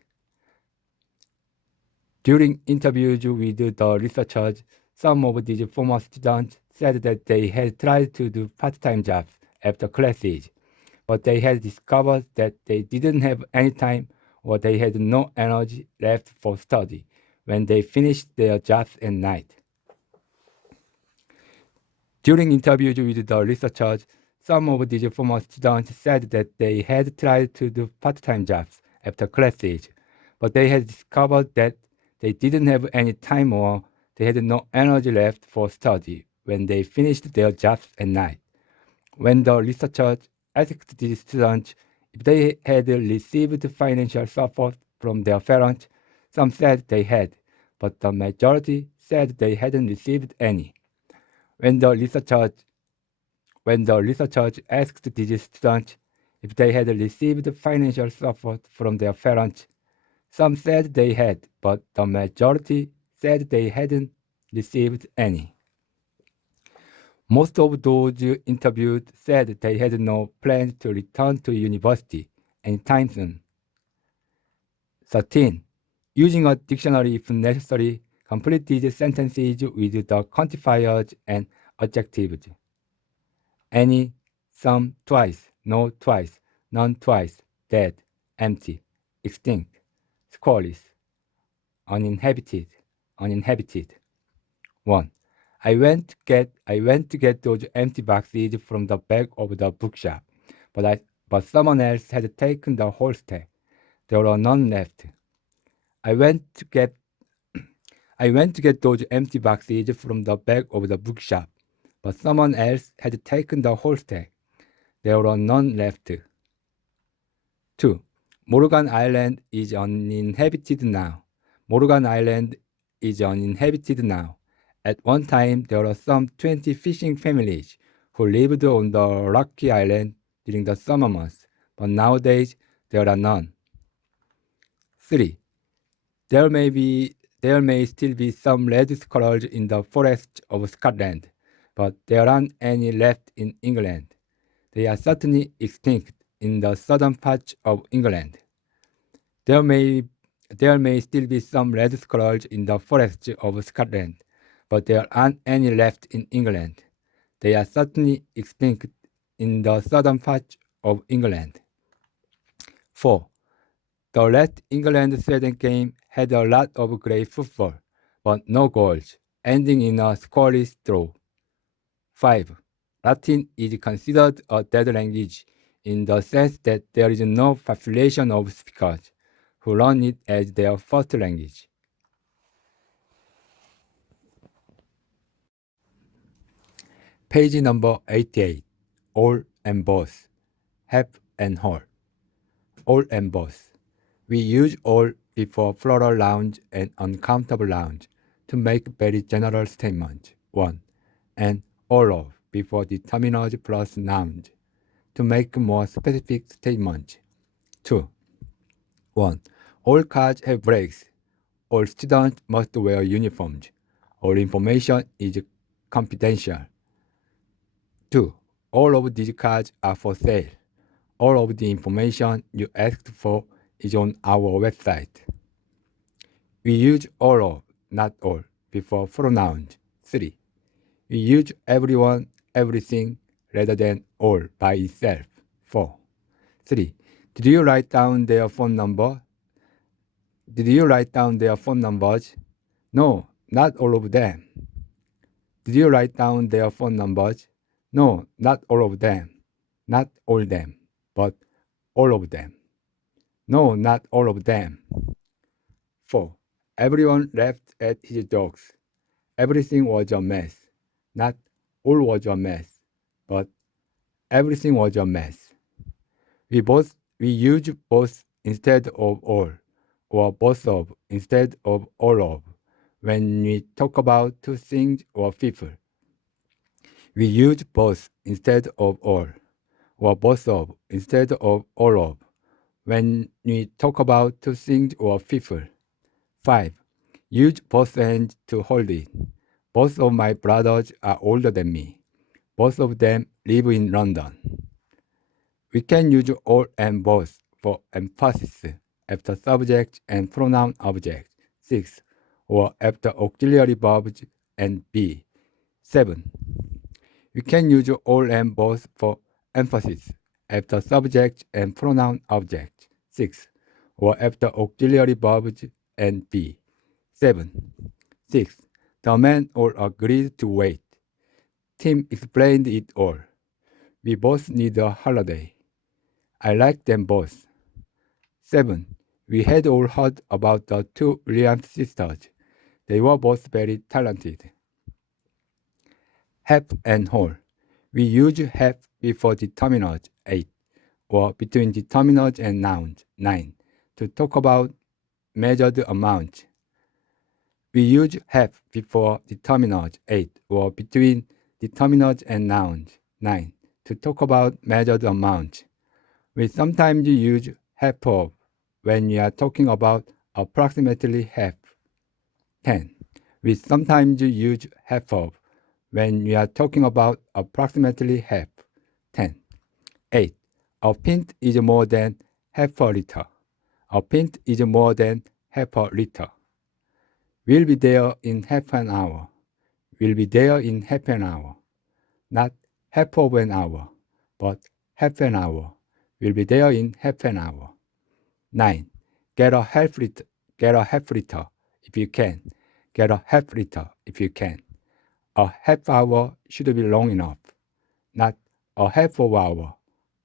During interviews with the researchers, some of these former students said that they had tried to do part-time jobs after classes, but they had discovered that they didn't have any time or they had no energy left for study when they finished their jobs at night. During interviews with the researchers, some of these former students said that they had tried to do part-time jobs after classes, but they had discovered that they didn't have any time or they had no energy left for study when they finished their jobs at night. When the researchers asked these students if they had received financial support from their parents, some said they had, but the majority said they hadn't received any. When the researchers asked these students if they had received financial support from their parents, some said they had, but the majority said they hadn't received any. Most of those interviewed said they had no plans to return to university anytime soon. 13. Using a dictionary if necessary, complete these sentences with the quantifiers and adjectives. Any, some, twice, no, twice, none, twice, dead, empty, extinct, squalid, uninhabited. 1. I went to get those empty boxes from the back of the bookshop, but someone else had taken the whole stack. There were none left. I went to get those empty boxes from the back of the bookshop, but someone else had taken the whole stack. There were none left. 2. Morgan Island is uninhabited now. Morgan Island is uninhabited now. At one time, there were some 20 fishing families who lived on the rocky island during the summer months, but nowadays there are none. 3. There may still be some red squirrels in the forests of Scotland, but there aren't any left in England. They are certainly extinct in the southern parts of England. There may still be some red squirrels in the forests of Scotland, but there aren't any left in England. They are certainly extinct in the southern parts of England. 4. The last England-Sweden game had a lot of great football, but no goals, ending in a scoreless draw. 5. Latin is considered a dead language in the sense that there is no population of speakers who learn it as their first language. Page number 88. All and both. Have and whole. All and both. We use all before plural nouns and uncountable nouns to make very general statements. 1. And all of before determiners plus nouns to make more specific statements. 2. 1. All cars have brakes. All students must wear uniforms. All information is confidential. 2. All of these cars are for sale. All of the information you asked for is on our website. We use all of, not all, before pronouns. 3. We use everyone, everything, rather than all by itself. 4. 3. Did you write down their phone number? Did you write down their phone numbers? No, not all of them. Did you write down their phone numbers? No, not all of them. Not all them, but all of them. No, not all of them. 4. Everyone laughed at his jokes. Everything was a mess. Not all was a mess, but everything was a mess. We use both instead of all, or both of instead of all of, when we talk about two things or people. We use both instead of all, or both of instead of all of, when we talk about two things or people. 5. Use both hands to hold it. Both of my brothers are older than me. Both of them live in London. We can use all and both for emphasis after subject and pronoun object. 6. Or after auxiliary verbs and be. 7. We can use all and both for emphasis after subject and pronoun object. 6. Or after auxiliary verbs and be. 7. 6. The men all agreed to wait. Tim explained it all. We both need a holiday. I like them both. 7. We had all heard about the two Williams sisters. They were both very talented. Have and whole. We use have before determiners 8 or between determiners and nouns 9 to talk about measured amounts. We use have before determiners 8 or between determiners and nouns 9 to talk about measured amounts. We sometimes use half of when we are talking about approximately half. 10. We sometimes use half of when we are talking about approximately half. 10. 8. A pint is more than half a liter. A pint is more than half a liter. We'll be there in half an hour. We'll be there in half an hour. Not half of an hour, but half an hour. We'll be there in half an hour. 9. Get a half liter if you can. Get a half liter if you can. A half hour should be long enough, not a half of hour,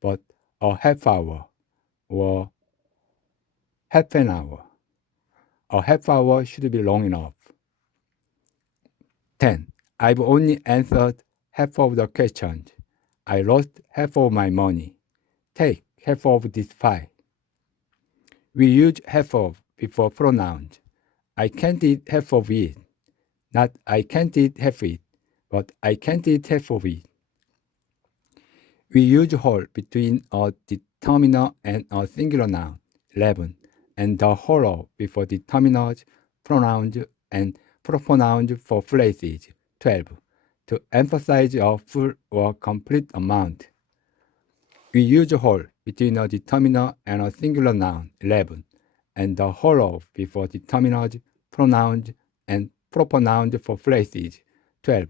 but a half hour or half an hour. A half hour should be long enough. 10. I've only answered half of the questions. I lost half of my money. Take half of this pie. We use half of before pronouns. I can't eat half of it. Not I can't eat half it, but I can't eat half of it. We use whole between a determiner and a singular noun, 11, and the whole of before determiners, pronouns, and proper for phrases, 12, to emphasize a full or complete amount. We use whole between a determiner and a singular noun, 11, and the whole of before determiners, pronouns, and proper nouns for phrases, 12,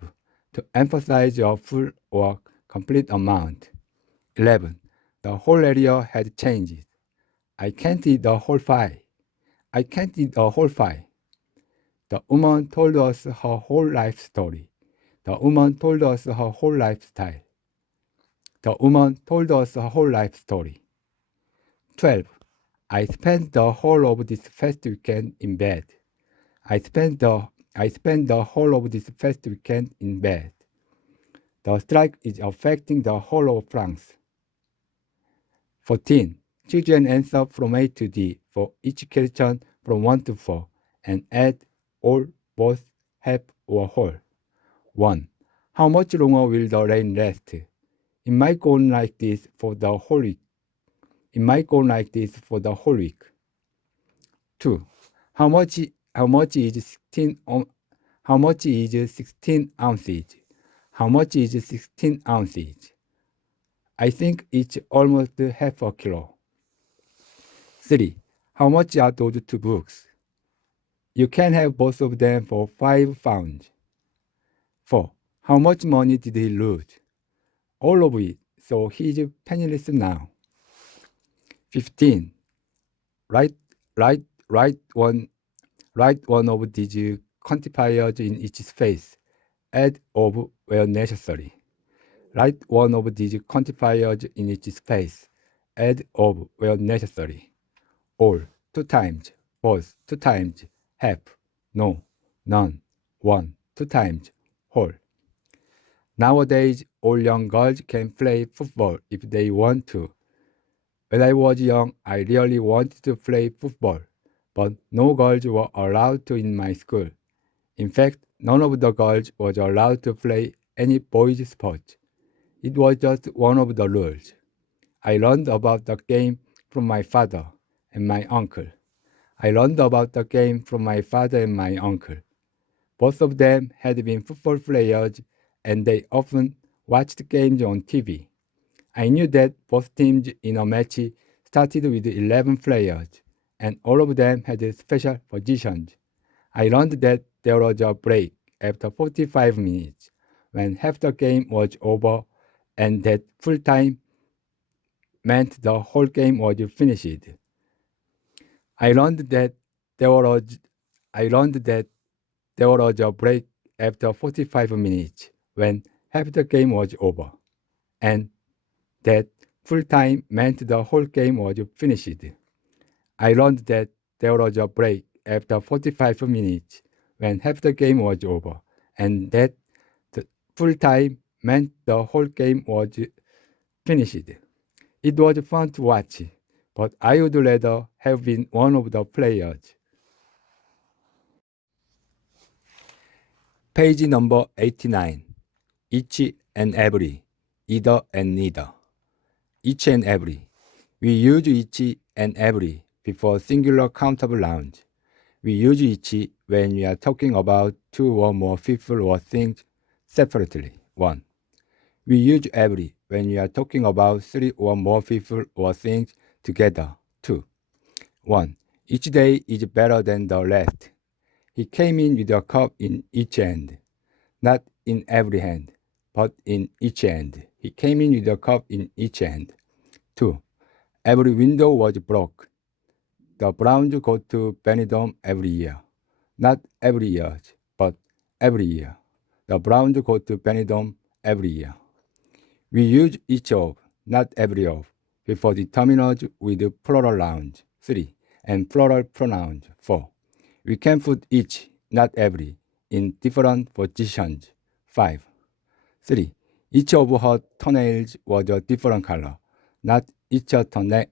to emphasize a full or complete amount. 11. The whole area had changed. I can't eat the whole pie. I can't eat the whole pie. The woman told us her whole life story. The woman told us her whole lifestyle. The woman told us her whole life story. 12. I spent the whole of this first weekend in bed. I spent the whole of this first weekend in bed. The strike is affecting the whole of France. 14. Choose an answer from A to D for each question from 1 to 4 and add all, both, half, or whole. 1. How much longer will the rain last? It might go on like this for the whole week. It might go on like this for the whole week. 2. How much is 16 ounces? How much is 16 ounces? I think it's almost half a kilo. 3. How much are those two books? You can have both of them for £5. 4. How much money did he lose? All of it, so he's penniless now. 15. Write one of these quantifiers in each space. Add of where necessary. Write one of these quantifiers in each space. Add of where necessary. All, 2 times. Both, 2 times. Half, no, none, 1, 2 times. Whole. Nowadays, all young girls can play football if they want to. When I was young, I really wanted to play football, but no girls were allowed to in my school. In fact, none of the girls was allowed to play any boys' sport. It was just one of the rules. I learned about the game from my father and my uncle. Both of them had been football players, and they often watched games on TV. I knew that both teams in a match started with 11 players, and all of them had special positions. I learned that there was a break after 45 minutes, when half the game was over, and that full time meant the whole game was finished. I learned that there was a break after 45 minutes when half the game was over, and that full time meant the whole game was finished. I learned that there was a break after 45 minutes when half the game was over, and that the full time meant the whole game was finished. It was fun to watch, but I would rather have been one of the players. Page number 89. Each and every, either and neither. Each and every. We use each and every before singular countable nouns. We use each when we are talking about 2 or more people or things separately. 1. We use every when we are talking about 3 or more people or things together. 2. 1. Each day is better than the last. He came in with a cup in each hand. Not in every hand, but in each hand. He came in with a cup in each hand. 2. Every window was broke. The Browns go to Benidorm every year. Not every year, but every year. The Browns go to Benidorm every year. We use each of, not every of, before the terminals with plural nouns, 3, and plural pronouns, 4. We can put each, not every, in different positions, 5. 3. Each of her toenails was a different color, not each her toenails,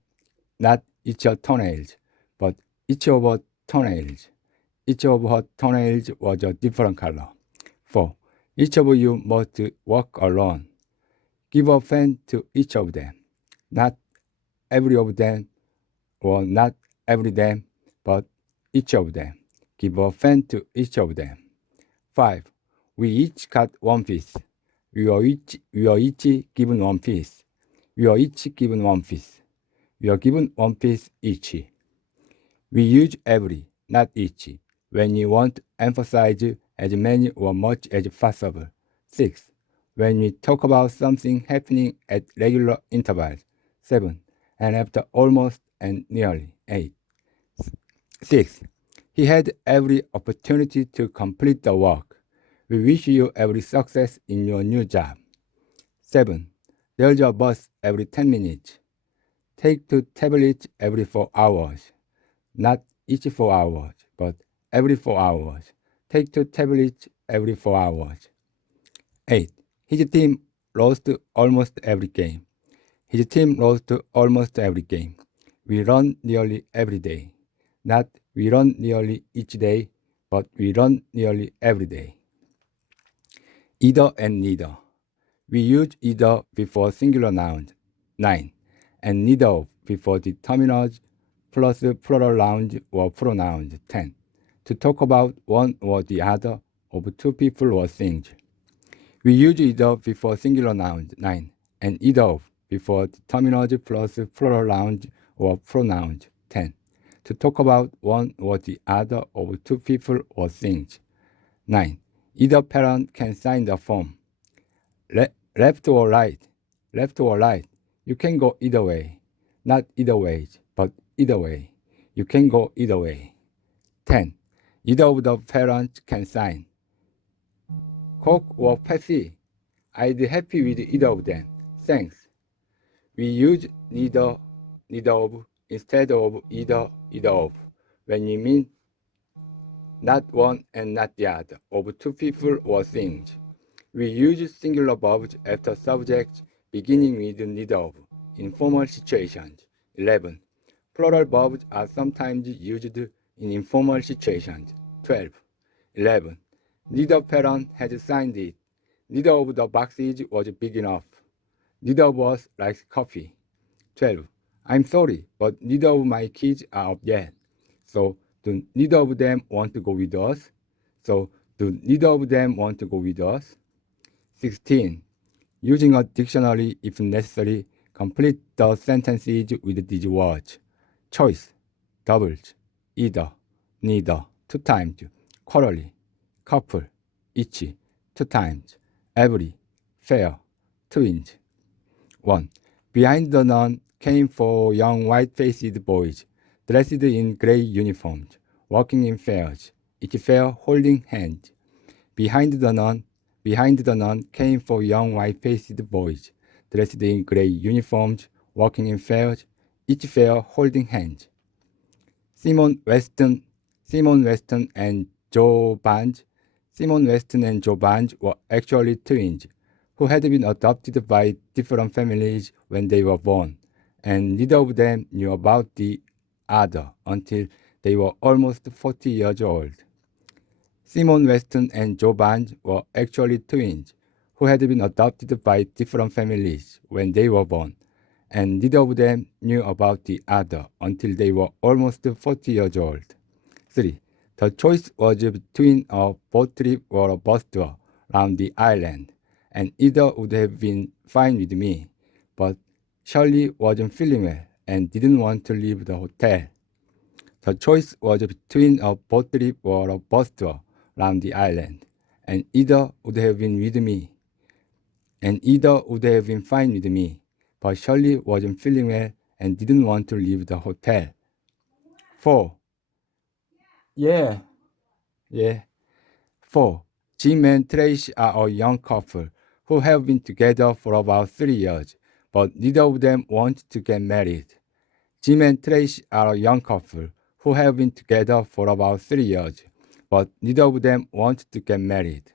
but each of her toenails. Each of her toenails was a different color. 4. Each of you must walk alone. Give a fan to each of them. Not every of them, or not every them, but each of them. Give a fan to each of them. 5. We each got one piece. We are each given one piece. We are each given one piece. We are given one piece each. We use every, not each, when you want to emphasize as many or much as possible. 6. When we talk about something happening at regular intervals. 7. And after almost and nearly. 8. 6. He had every opportunity to complete the work. We wish you every success in your new job. 7. There's a bus every 10 minutes. Take two tablets every 4 hours. Not each 4 hours, but every 4 hours. Take two tablets every 4 hours. 8. His team lost almost every game. His team lost almost every game. We run nearly every day. Not we run nearly each day, but we run nearly every day. Either and neither. We use either before singular nouns, 9, and neither before the terminals plus plural nouns or pronouns, 10, to talk about one or the other of two people or things. We use either before singular nouns, 9, and either before the terminals plus plural nouns or pronouns, 10, to talk about one or the other of two people or things. 9. Either parent can sign the form. Left or right? Left or right? You can go either way. Not either way, but either way. You can go either way. 10. Either of the parents can sign. Coke or Pepsi? I'd be happy with either of them. Thanks. We use neither of instead of either of when you mean not one and not the other of two people or things. We use singular verbs after subjects beginning with neither of in formal situations. 11. Plural verbs are sometimes used in informal situations. 12. 11. Neither parent has signed it. Neither of the boxes was big enough. Neither of us likes coffee. 12. I'm sorry, but neither of my kids are up yet. So, do neither of them want to go with us? So, do neither of them want to go with us? 16. Using a dictionary if necessary, complete the sentences with these words. Choice, doubles, either, neither, 2 times, quarterly, couple, each, 2 times, every, fair, twins. 1. Behind the nun came 4 young white-faced boys, dressed in gray uniforms, walking in pairs, each pair holding hands. Behind the nun came 4 young white-faced boys, dressed in gray uniforms, walking in pairs, each pair holding hands. Simon Weston and Joe Barnes. Simon Weston and Joe Barnes were actually twins who had been adopted by different families when they were born, and neither of them knew about the other until they were almost 40 years old. Simon Weston and Joe Barnes were actually twins who had been adopted by different families when they were born, and neither of them knew about the other until they were almost 40 years old. 3. The choice was between a boat trip or a bus tour around the island, and either would have been fine with me, but Shirley wasn't feeling well and didn't want to leave the hotel. The choice was between a boat trip or a bus tour around the island, and either would have been with me, and either would have been fine with me, but Shirley wasn't feeling well and didn't want to leave the hotel. 4. Yeah. 4. Jim and Tracy are a young couple who have been together for about 3 years, but neither of them want to get married. Jim and Tracy are a young couple who have been together for about 3 years, but neither of them want to get married.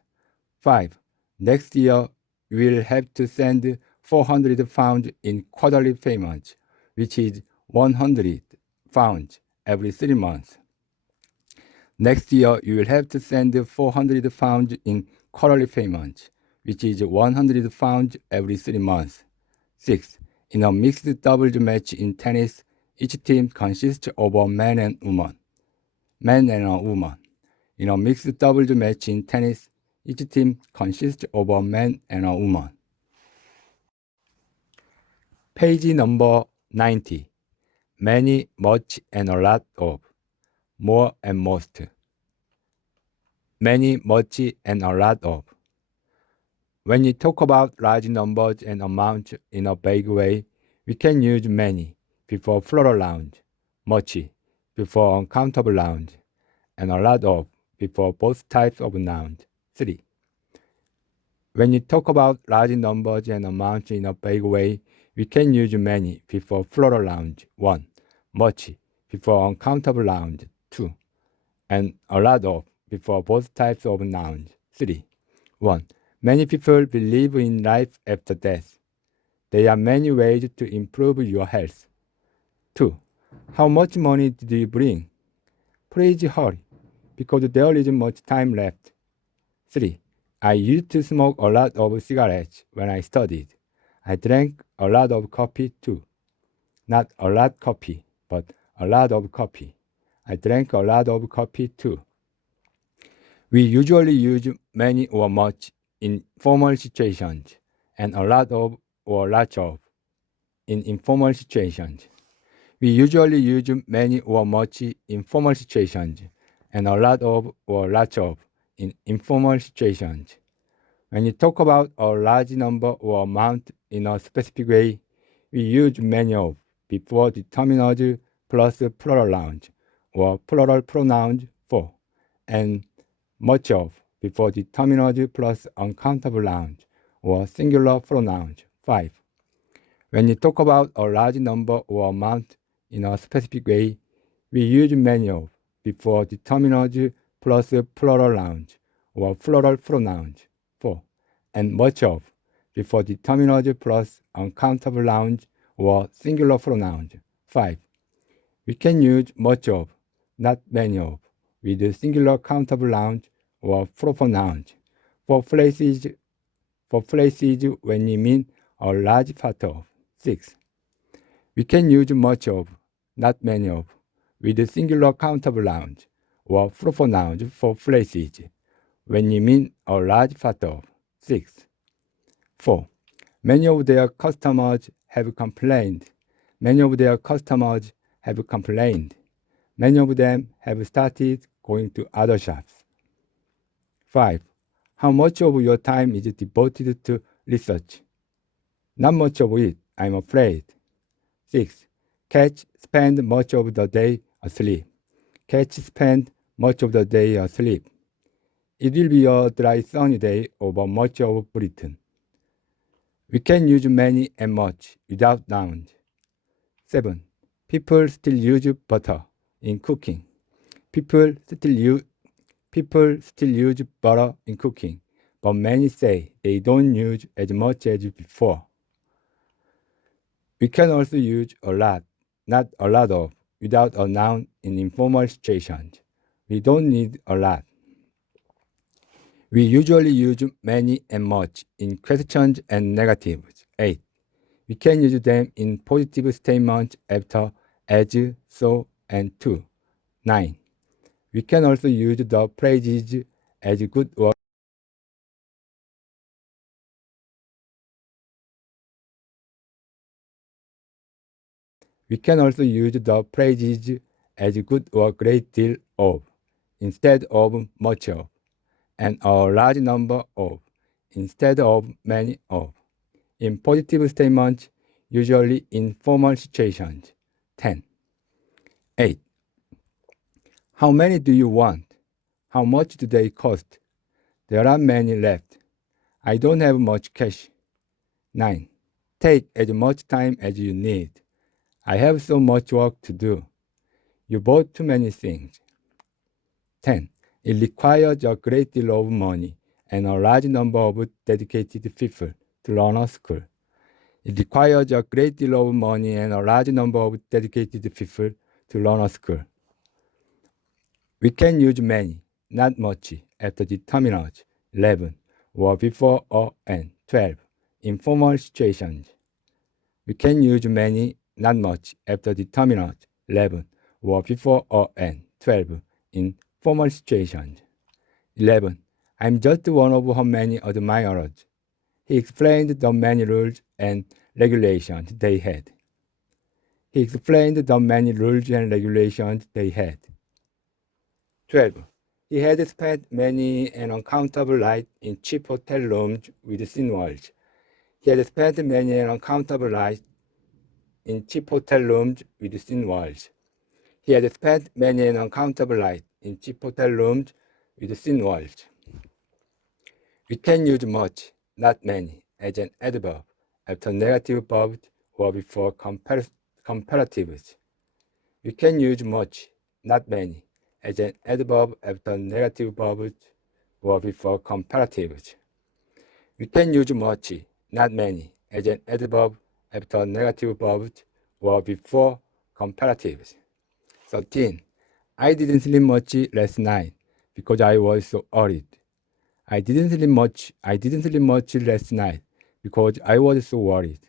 5. Next year, we will have to send 400 pounds in quarterly payments, which is 100 pounds every 3 months. Next year, you will have to send 400 pounds in quarterly payments, which is 100 pounds every 3 months. 6. In a mixed doubles match in tennis, each team consists of a man and a woman. In a mixed doubles match in tennis, each team consists of a man and a woman. Page number 90. Many, much, and a lot of. More and most. Many, much, and a lot of. When you talk about large numbers and amounts in a vague way, we can use many before plural nouns, much before uncountable nouns, and a lot of before both types of nouns. 3. When you talk about large numbers and amounts in a vague way, we can use many before plural nouns. 1. Much before uncountable nouns. 2. And a lot of before both types of nouns. 3. 1. Many people believe in life after death. There are many ways to improve your health. 2. How much money did you bring? Please hurry, because there isn't much time left. 3. I used to smoke a lot of cigarettes when I studied. I drank a lot of coffee too. Not a lot coffee, but a lot of coffee. I drank a lot of coffee too. We usually use many or much in formal situations and a lot of or lots of in informal situations. We usually use many or much in formal situations and a lot of or lots of in informal situations. When you talk about a large number or amount in a specific way, we use many of before the terminology plus plural nouns or plural pronouns for, and much of before the terminology plus uncountable nouns or singular pronouns. 5. When you talk about a large number or amount in a specific way, we use many of before the terminology plus plural nouns or plural pronouns. 4. And much of before the terminology plus uncountable nouns or singular pronouns. 5. We can use much of, not many of, with singular countable nouns or proper nouns for phrases when you mean a large part of. 6. We can use much of, not many of, with singular countable nouns or proper nouns for phrases when you mean a large part of. 6. 4. Many of their customers have complained. Many of their customers have complained. Many of them have started going to other shops. 5. How much of your time is devoted to research? Not much of it, I'm afraid. 6. Cats spend much of the day asleep. Cats spend much of the day asleep. It will be a dry sunny day over much of Britain. We can use many and much without nouns. 7. People still use butter in cooking. People still use butter in cooking, but many say they don't use as much as before. We can also use a lot, not a lot of, without a noun in informal situations. We don't need a lot. We usually use many and much in questions and negatives. 8. We can use them in positive statements after as, so, and to. 9. We can also use the phrases as good work. We can also use the phrases as good or great deal of instead of much of, and a large number of instead of many of. In positive statements, usually in formal situations. 10. 8. How many do you want? How much do they cost? There are many left. I don't have much cash. 9. Take as much time as you need. I have so much work to do. You bought too many things. 10. It requires a great deal of money and a large number of dedicated people to run a school. It requires a great deal of money and a large number of dedicated people to run a school. We can use many, not much, after the terminals 11 or before or and 12 in formal situations. We can use many, not much, after the terminals 11 or before or and 12 in formal situations. 11. I'm just one of her many admirers. He explained the many rules and regulations they had. 12. He had spent many an uncountable night in cheap hotel rooms with thin walls. He had spent many an uncountable night in cheap hotel rooms with thin walls. He had spent many an uncountable night in cheap hotel rooms with thin walls. We can use much, not many, as an adverb after negative verbs or before comparatives. We can use much, not many, as an adverb after negative verbs or before comparatives. We can use much, not many, as an adverb after negative verbs or before comparatives. 13. I didn't sleep much last night because I was so worried. I didn't sleep much last night because I was so worried.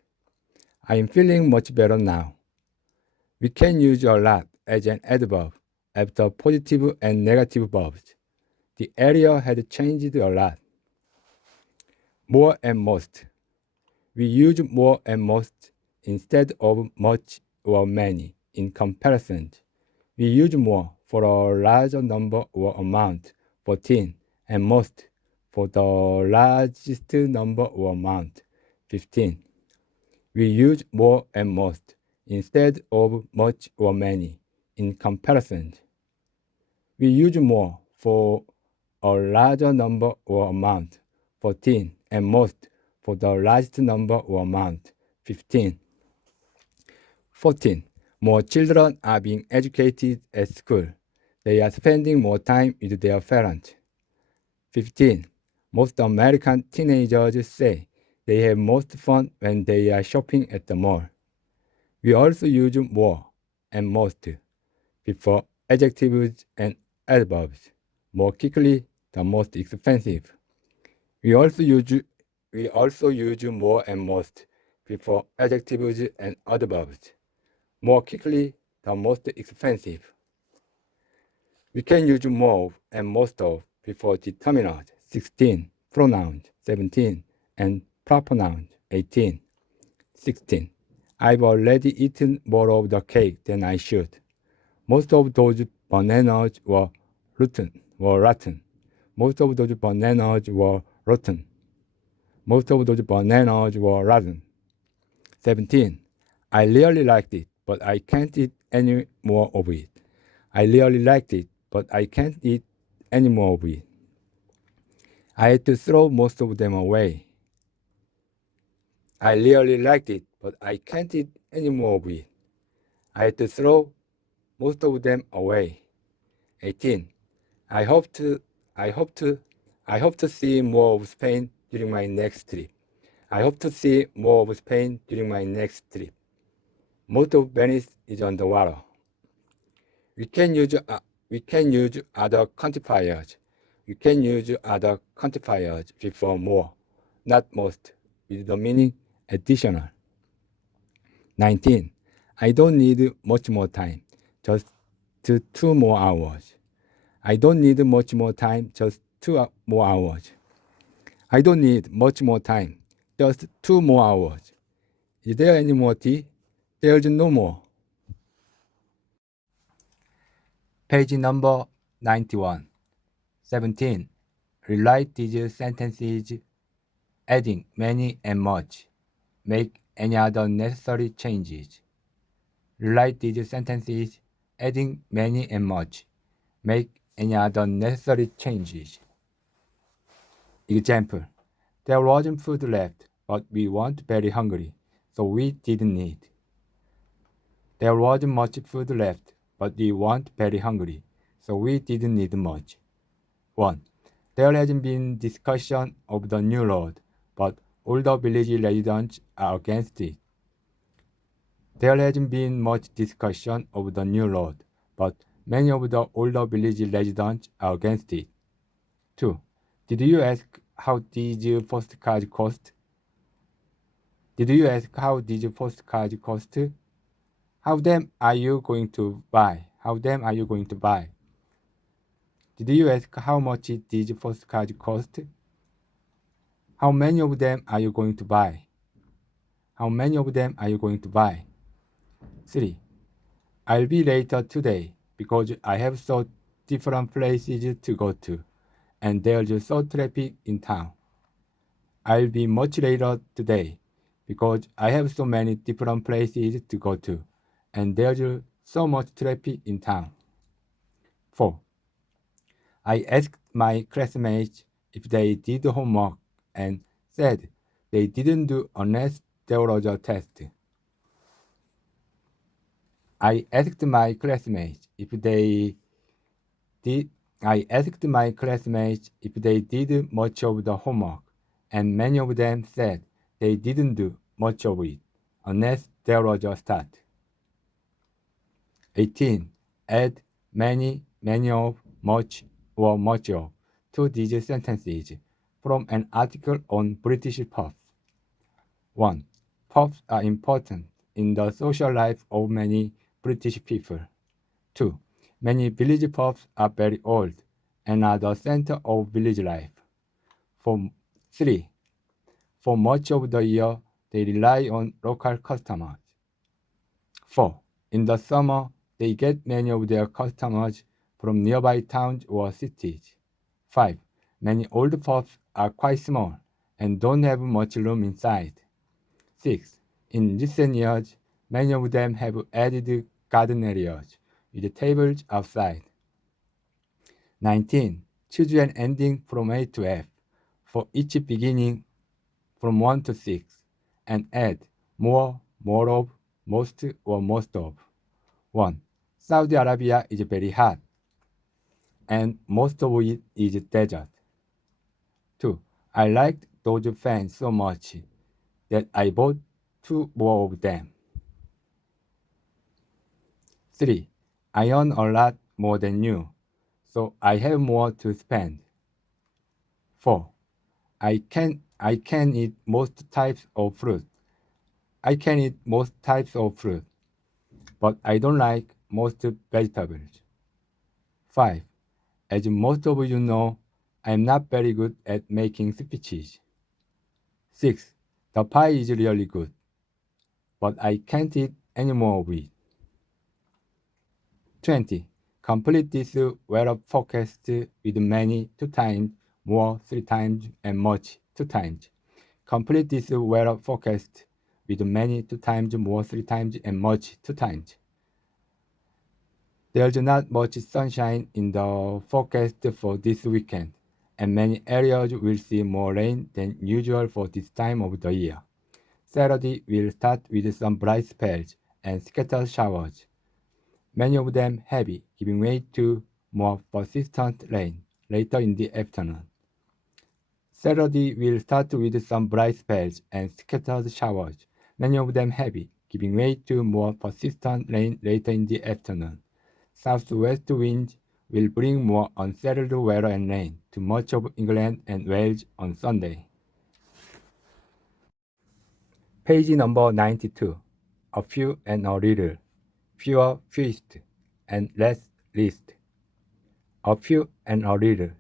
I am feeling much better now. We can use a lot as an adverb after positive and negative verbs. The area had changed a lot. More and most. We use more and most instead of much or many in comparison. We use more for a larger number or amount, 14, and most for the largest number or amount, 15. We use more and most instead of much or many in comparison. We use more for a larger number or amount, 14, and most for the largest number or amount, 15. 14. More children are being educated at school. They are spending more time with their parents. 15. Most American teenagers say they have most fun when they are shopping at the mall. We also use more and most before adjectives and adverbs. More quickly, the most expensive. We also use more and most before adjectives and adverbs. More quickly, the most expensive. We can use more and most of before determinants 16, pronouns 17, and proper nouns 18. 16. I've already eaten more of the cake than I should. Most of those bananas were rotten. Most of those bananas were rotten. Most of those bananas were rotten. 17. I really liked it, but I can't eat any more of it. I really liked it, but I can't eat any more of it. I had to throw most of them away. I really liked it, but I can't eat any more of it. I had to throw most of them away. 18. I hope to see more of Spain during my next trip. I hope to see more of Spain during my next trip. Most of Venice is on the water. We can use other quantifiers. We can use other quantifiers before more, not most, with the meaning additional. 19. I don't need much more time, just 2 more hours. I don't need much more time, just 2 more hours. I don't need much more time, just 2 more hours. Is there any more tea? There's no more. Page number 91. 17. Rewrite these sentences, adding many and much. Make any other necessary changes. Rewrite these sentences, adding many and much. Make any other necessary changes. Example. There wasn't food left, but we weren't very hungry, so we didn't eat. There wasn't much food left, but we weren't very hungry, so we didn't eat much. 1. There hasn't been discussion of the new road, but all the village residents are against it. There hasn't been much discussion of the new road, but many of the older village residents are against it. 2. Did you ask how these postcards cost? Did you ask how these postcards cost? How them are you going to buy? How them are you going to buy? Did you ask how much these postcards cost? How many of them are you going to buy? How many of them are you going to buy? 3. I'll be later today because I have so different places to go to, and there's so traffic in town. I'll be much later today because I have so many different places to go to, and there's so much traffic in town. 4. I asked my classmates if they did homework and said they didn't do unless there was a test. I asked my classmates if they did much of the homework, and many of them said they didn't do much of it unless there was a start. 18. Add many, many of, much, or much of to these sentences from an article on British pubs. 1. Pubs are important in the social life of many British people. 2. Many village pubs are very old and are the center of village life. 3. For much of the year, they rely on local customers. 4. In the summer, they get many of their customers from nearby towns or cities. 5. Many old pubs are quite small and don't have much room inside. 6. In recent years, many of them have added garden areas with tables outside. 19. Choose an ending from A to F for each beginning from 1 to 6 and add more, more of, most, or most of. 1. Saudi Arabia is very hot and most of it is desert. 2. I liked those fans so much that I bought 2 more of them. 3. I earn a lot more than you, so I have more to spend. 4. I can eat most types of fruit. I can eat most types of fruit, but I don't like most vegetables. 5. As most of you know, I am not very good at making speeches. 6. The pie is really good, but I can't eat any more of it. 20. Complete this where focused with many 2 times, more 3 times, and much 2 times. Complete this where focused with many 2 times, more 3 times, and much 2 times. There's not much sunshine in the forecast for this weekend, and many areas will see more rain than usual for this time of the year. Saturday will start with some bright spells and scattered showers, many of them heavy, giving way to more persistent rain later in the afternoon. Saturday will start with some bright spells and scattered showers, many of them heavy, giving way to more persistent rain later in the afternoon. Southwest winds will bring more unsettled weather and rain to much of England and Wales on Sunday. Page number 92. A few and a little. Fewer, fewest, and less, least. A few and a little.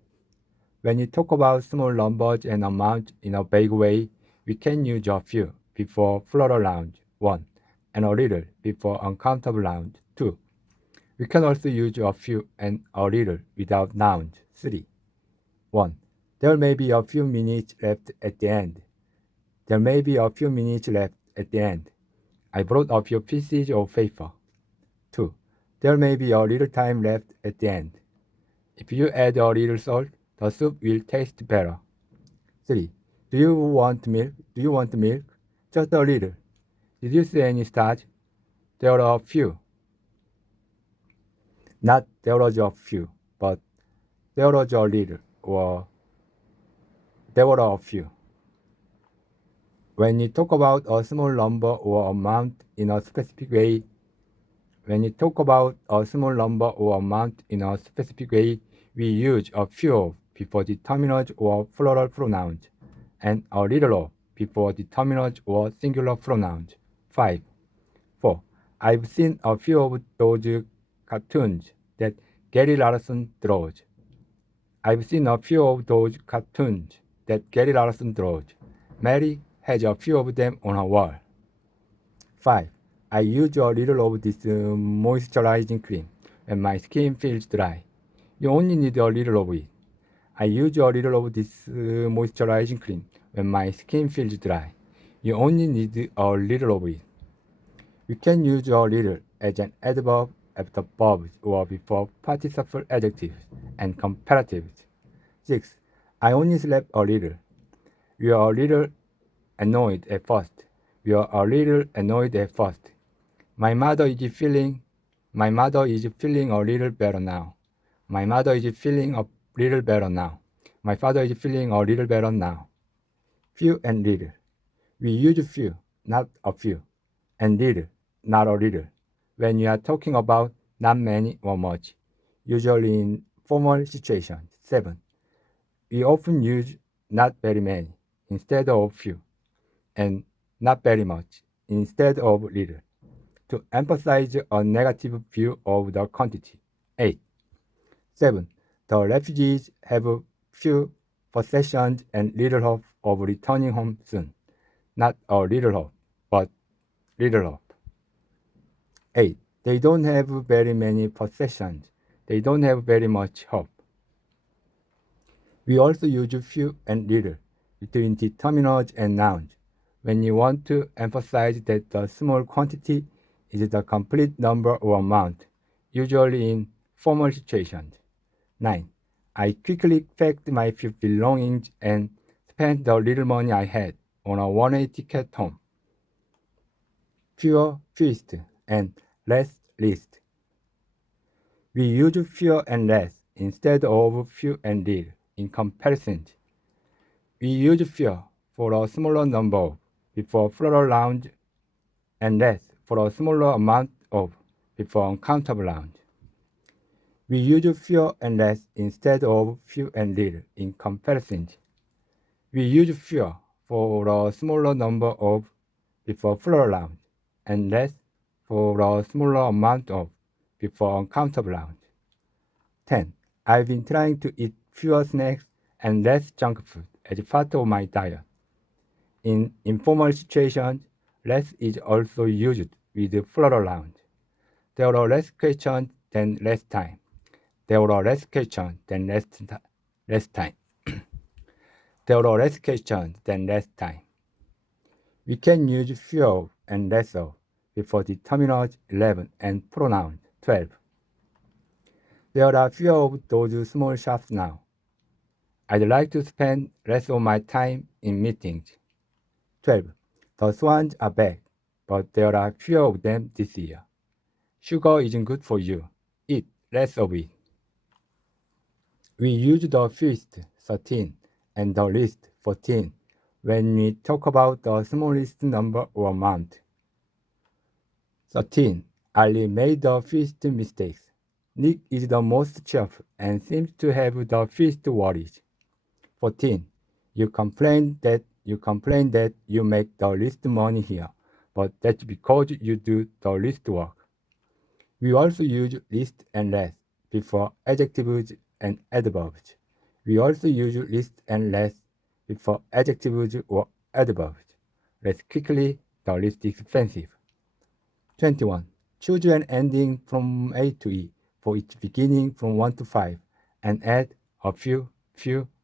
When we talk about small numbers and amounts in a vague way, we can use a few before plural nouns, 1, and a little before uncountable nouns, 2. We can also use a few and a little without nouns, 3. 1. There may be a few minutes left at the end. There may be a few minutes left at the end. I brought a few pieces of paper. 2. There may be a little time left at the end. If you add a little salt, the soup will taste better. 3. Do you want milk? Do you want milk? Just a little. Did you see any stars? There are a few. Not there was a few, but there was a little, or there were a few. When you talk about a small number or amount in a specific way, we use a few of before determiners or plural pronouns, and a little of before determiners or singular pronouns. 5. 4. I've seen a few of those cartoons that Gary Larson draws. I've seen a few of those cartoons that Gary Larson draws. Mary has a few of them on her wall. 5. I use a little of this moisturizing cream when my skin feels dry. You only need a little of it. I use a little of this moisturizing cream when my skin feels dry. You only need a little of it. You can use a little as an adverb after verbs or before participle adjectives and comparatives. 6. I only slept a little. You are a little annoyed at first. You are a little annoyed at first. My mother is feeling a little better now. My mother is feeling a little better now. My father is feeling a little better now. Few and little. We use few, not a few, and little, not a little, when you are talking about not many or much, usually in formal situations. 7. We often use not very many instead of few, and not very much instead of little, to emphasize a negative view of the quantity. 8. 7. The refugees have few possessions and little hope of returning home soon. Not a little hope, but little hope. 8. They don't have very many possessions. They don't have very much hope. We also use few and little between determiners and nouns when you want to emphasize that the small quantity is the complete number or amount, usually in formal situations. 9. I quickly packed my few belongings and spent the little money I had on a one-way ticket home. Fewer, fewest, and less, least. We use fewer and less instead of few and little in comparison. We use fewer for a smaller number of before plural nouns and less for a smaller amount of before uncountable nouns. We use fewer and less instead of few and little in comparison. We use fewer for a smaller number of before plural nouns and less for a smaller amount of before uncountable nouns. 10. I've been trying to eat fewer snacks and less junk food as part of my diet. In informal situations, less is also used with plural nouns. There are less questions than less time. There are less questions than less time. There are less questions than less time. We can use fewer and less of before determiners 11 and pronouns 12. There are fewer of those small shops now. I'd like to spend less of my time in meetings. 12. The swans are back, but there are fewer of them this year. Sugar isn't good for you. Eat less of it. We use the fewest 13 and the least 14 when we talk about the smallest number or amount. 13. Ali made the fewest mistakes. Nick is the most cheerful and seems to have the fewest worries. 14. You complain that you make the least money here, but that's because you do the least work. We also use least and less before adjectives and adverbs. We also use least and less before adjectives or adverbs. Less quickly, the least expensive. 21. Choose an ending from A to E for each beginning from 1 to 5 and add a few,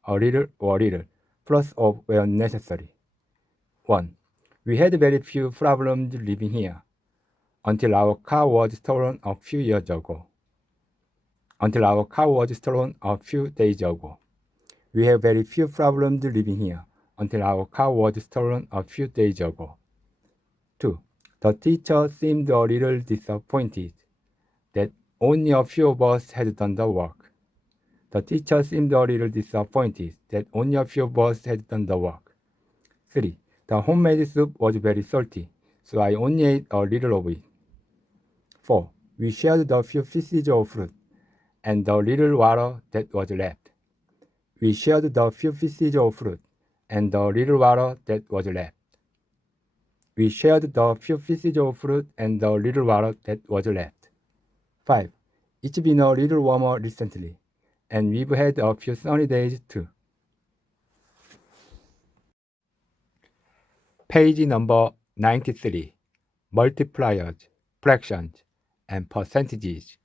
a little, or little, plus of where necessary. 1. We had very few problems living here until our car was stolen a few years ago. Until our car was stolen a few days ago. We have very few problems living here until our car was stolen a few days ago. 2. The teacher seemed a little disappointed that only a few of us had done the work. The teacher seemed a little disappointed that only a few of us had done the work. 3. The homemade soup was very salty, so I only ate a little of it. 4. We shared the few pieces of fruit and the little water that was left. We shared the few pieces of fruit and the little water that was left. We shared the few pieces of fruit and the little water that was left. 5. It's been a little warmer recently, and we've had a few sunny days too. Page number 93. Multipliers, fractions, and percentages.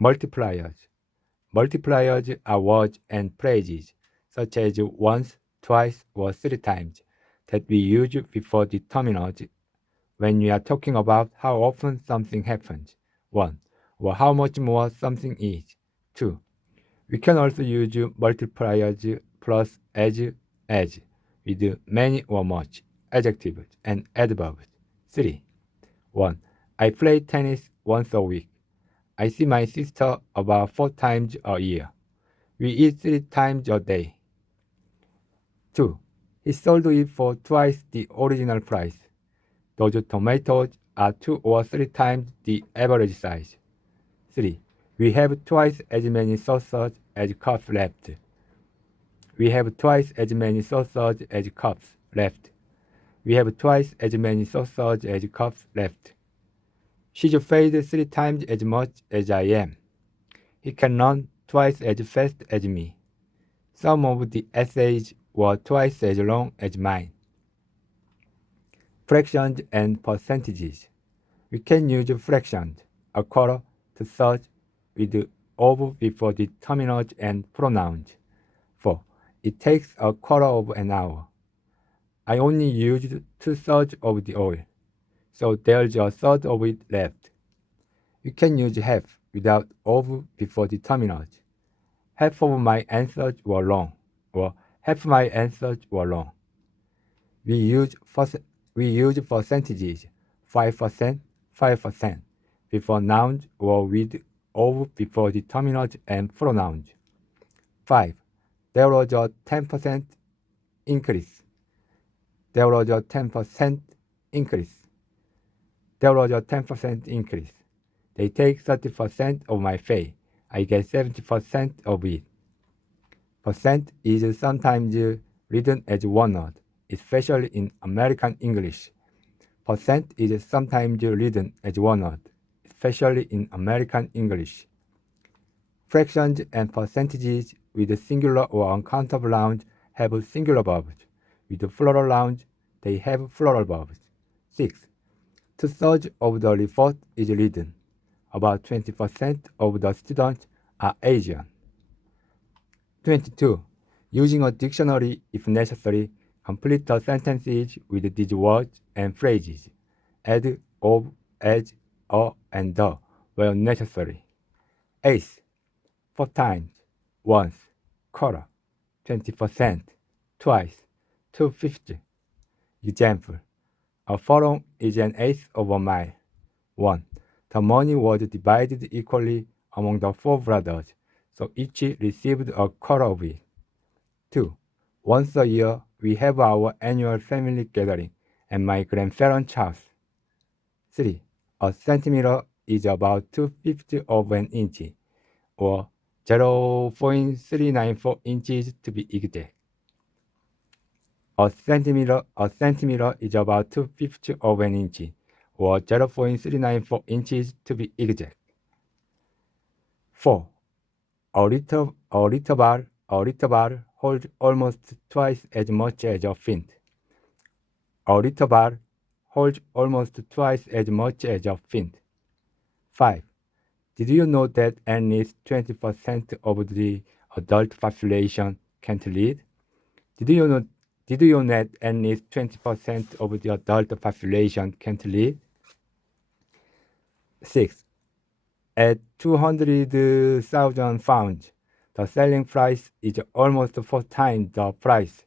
Multipliers. Multipliers are words and phrases, such as once, twice, or three times, that we use before determiners when we are talking about how often something happens, 1, or how much more something is, 2. We can also use multipliers plus as with many or much, adjectives and adverbs. 3. 1. I play tennis once a week. I see my sister about 4 times a year. We eat 3 times a day. 2. He sold it for twice the original price. Those tomatoes are 2 or 3 times the average size. 3. We have twice as many saucers as cups left. We have twice as many saucers as cups left. We have twice as many saucers as cups left. She's paid 3 times as much as I am. He can run twice as fast as me. Some of the essays were twice as long as mine. Fractions and percentages. We can use fractions, a quarter, to search with of before determiners and pronouns. 4. It takes a quarter of an hour. I only used 2/3 of the oil, so there's a third of it left. You can use half without of before determiners. Half of my answers were wrong, or half my answers were wrong. We use percentages, 5%, 5%, before nouns or with of before determiners and pronouns. 5. There was a 10% increase. There was a 10% increase. There was a 10% increase. They take 30% of my pay. I get 70% of it. Percent is sometimes written as one word, especially in American English. Percent is sometimes written as one word, especially in American English. Fractions and percentages with singular or uncountable nouns have singular verbs. With plural nouns, they have plural verbs. 6. 2/3 of the report is written. About 20% of the students are Asian. 22. Using a dictionary if necessary, complete the sentences with these words and phrases. Add of, as, a, and the where necessary. 8. 4 times, once, quarter, 20%, twice, 2/5. Example. A furlong is an eighth of a mile. 1. The money was divided equally among the 4 brothers, so each received a quarter of it. 2. Once a year, we have our annual family gathering at my grandparents' house. 3. A centimeter is about 2/5 of an inch, or 0.394 inches to be exact. A centimeter is about 2/5 of an inch, or 0.394 inches to be exact. 4. A liter bar holds almost twice as much as a pint. A liter bar holds almost twice as much as a pint. 5. Did you know that at least 20% of the adult population can't read? Did you know that at least 20% of the adult population can't read? 6. At 200,000 pounds, the selling price is almost 4 times the price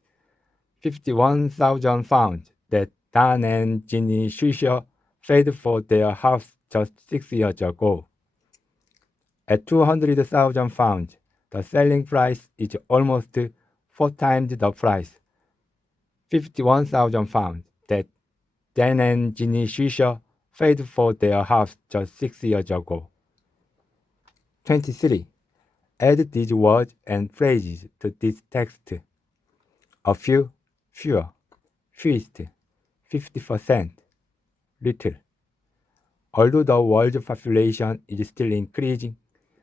£51,000 that Dan and Ginny Swisher paid for their house just 6 years ago. At £200,000, the selling price is almost 4 times the price, £51,000, that Dan and Ginny Swisher paid for their house just 6 years ago. 23. Add these words and phrases to this text. A few, fewer, fewest, 50%, little. Although the world's population is still increasing,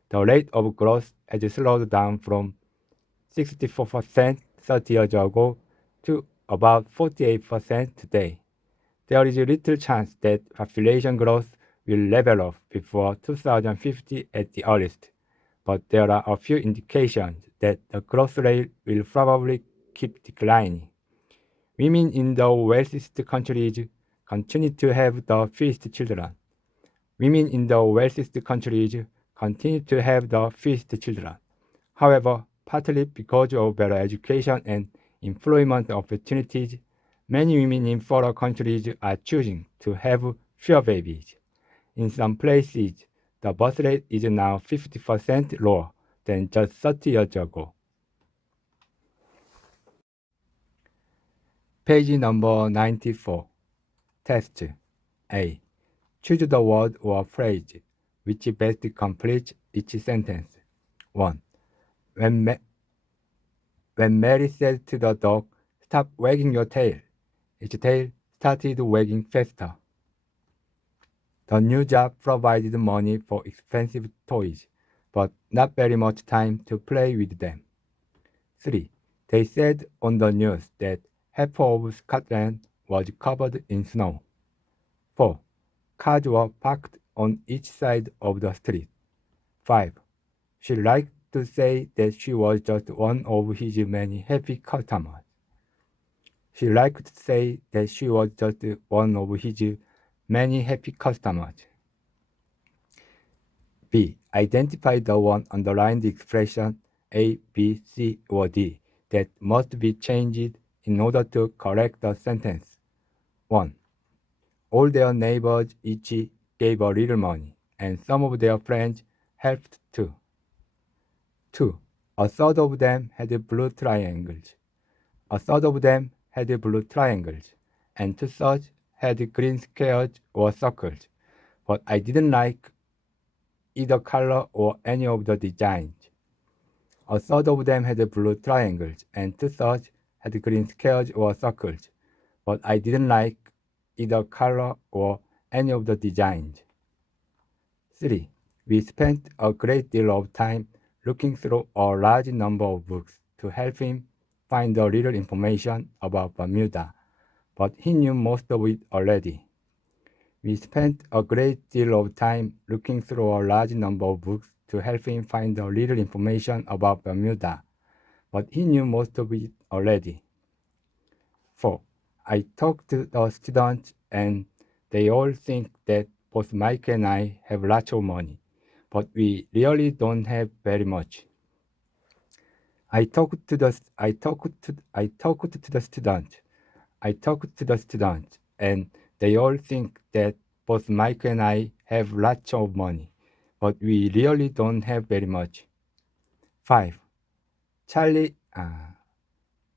the rate of growth has slowed down from 64% 30 years ago to about 48% today. There is little chance that population growth will level off before 2050 at the earliest, but there are a few indications that the growth rate will probably keep declining. Women in the wealthiest countries continue to have the fewest children. Women in the wealthiest countries continue to have the fewest children. However, partly because of better education and employment opportunities, many women in poorer countries are choosing to have fewer babies. In some places, the birth rate is now 50% lower than just 30 years ago. Page number 94. Test A. Choose the word or phrase which best completes each sentence. 1. When Mary said to the dog, "Stop wagging your tail," its tail started wagging faster. The new job provided money for expensive toys, but not very much time to play with them. 3. They said on the news that half of Scotland was covered in snow. 4. Cars were parked on each side of the street. 5. She liked to say that she was just one of his many happy customers. She liked to say that she was just one of his many happy customers. B. Identify the one underlined expression A, B, C, or D that must be changed in order to correct the sentence. 1. All their neighbors each gave a little money, and some of their friends helped too. 2. A third of them had blue triangles. A third of them had blue triangles, and two-thirds had green squares or circles, but I didn't like either color or any of the designs. A third of them had blue triangles, and two-thirds had green squares or circles, but I didn't like either color or any of the designs. 3. We spent a great deal of time looking through a large number of books to help him find a little information about Bermuda, but he knew most of it already. We spent a great deal of time looking through a large number of books to help him find a little information about Bermuda, but he knew most of it already. 4. I talked to the students and they all think that both Mike and I have lots of money, but we really don't have very much. I talked to the students, and they all think that both Mike and I have lots of money, but we really don't have very much. 5.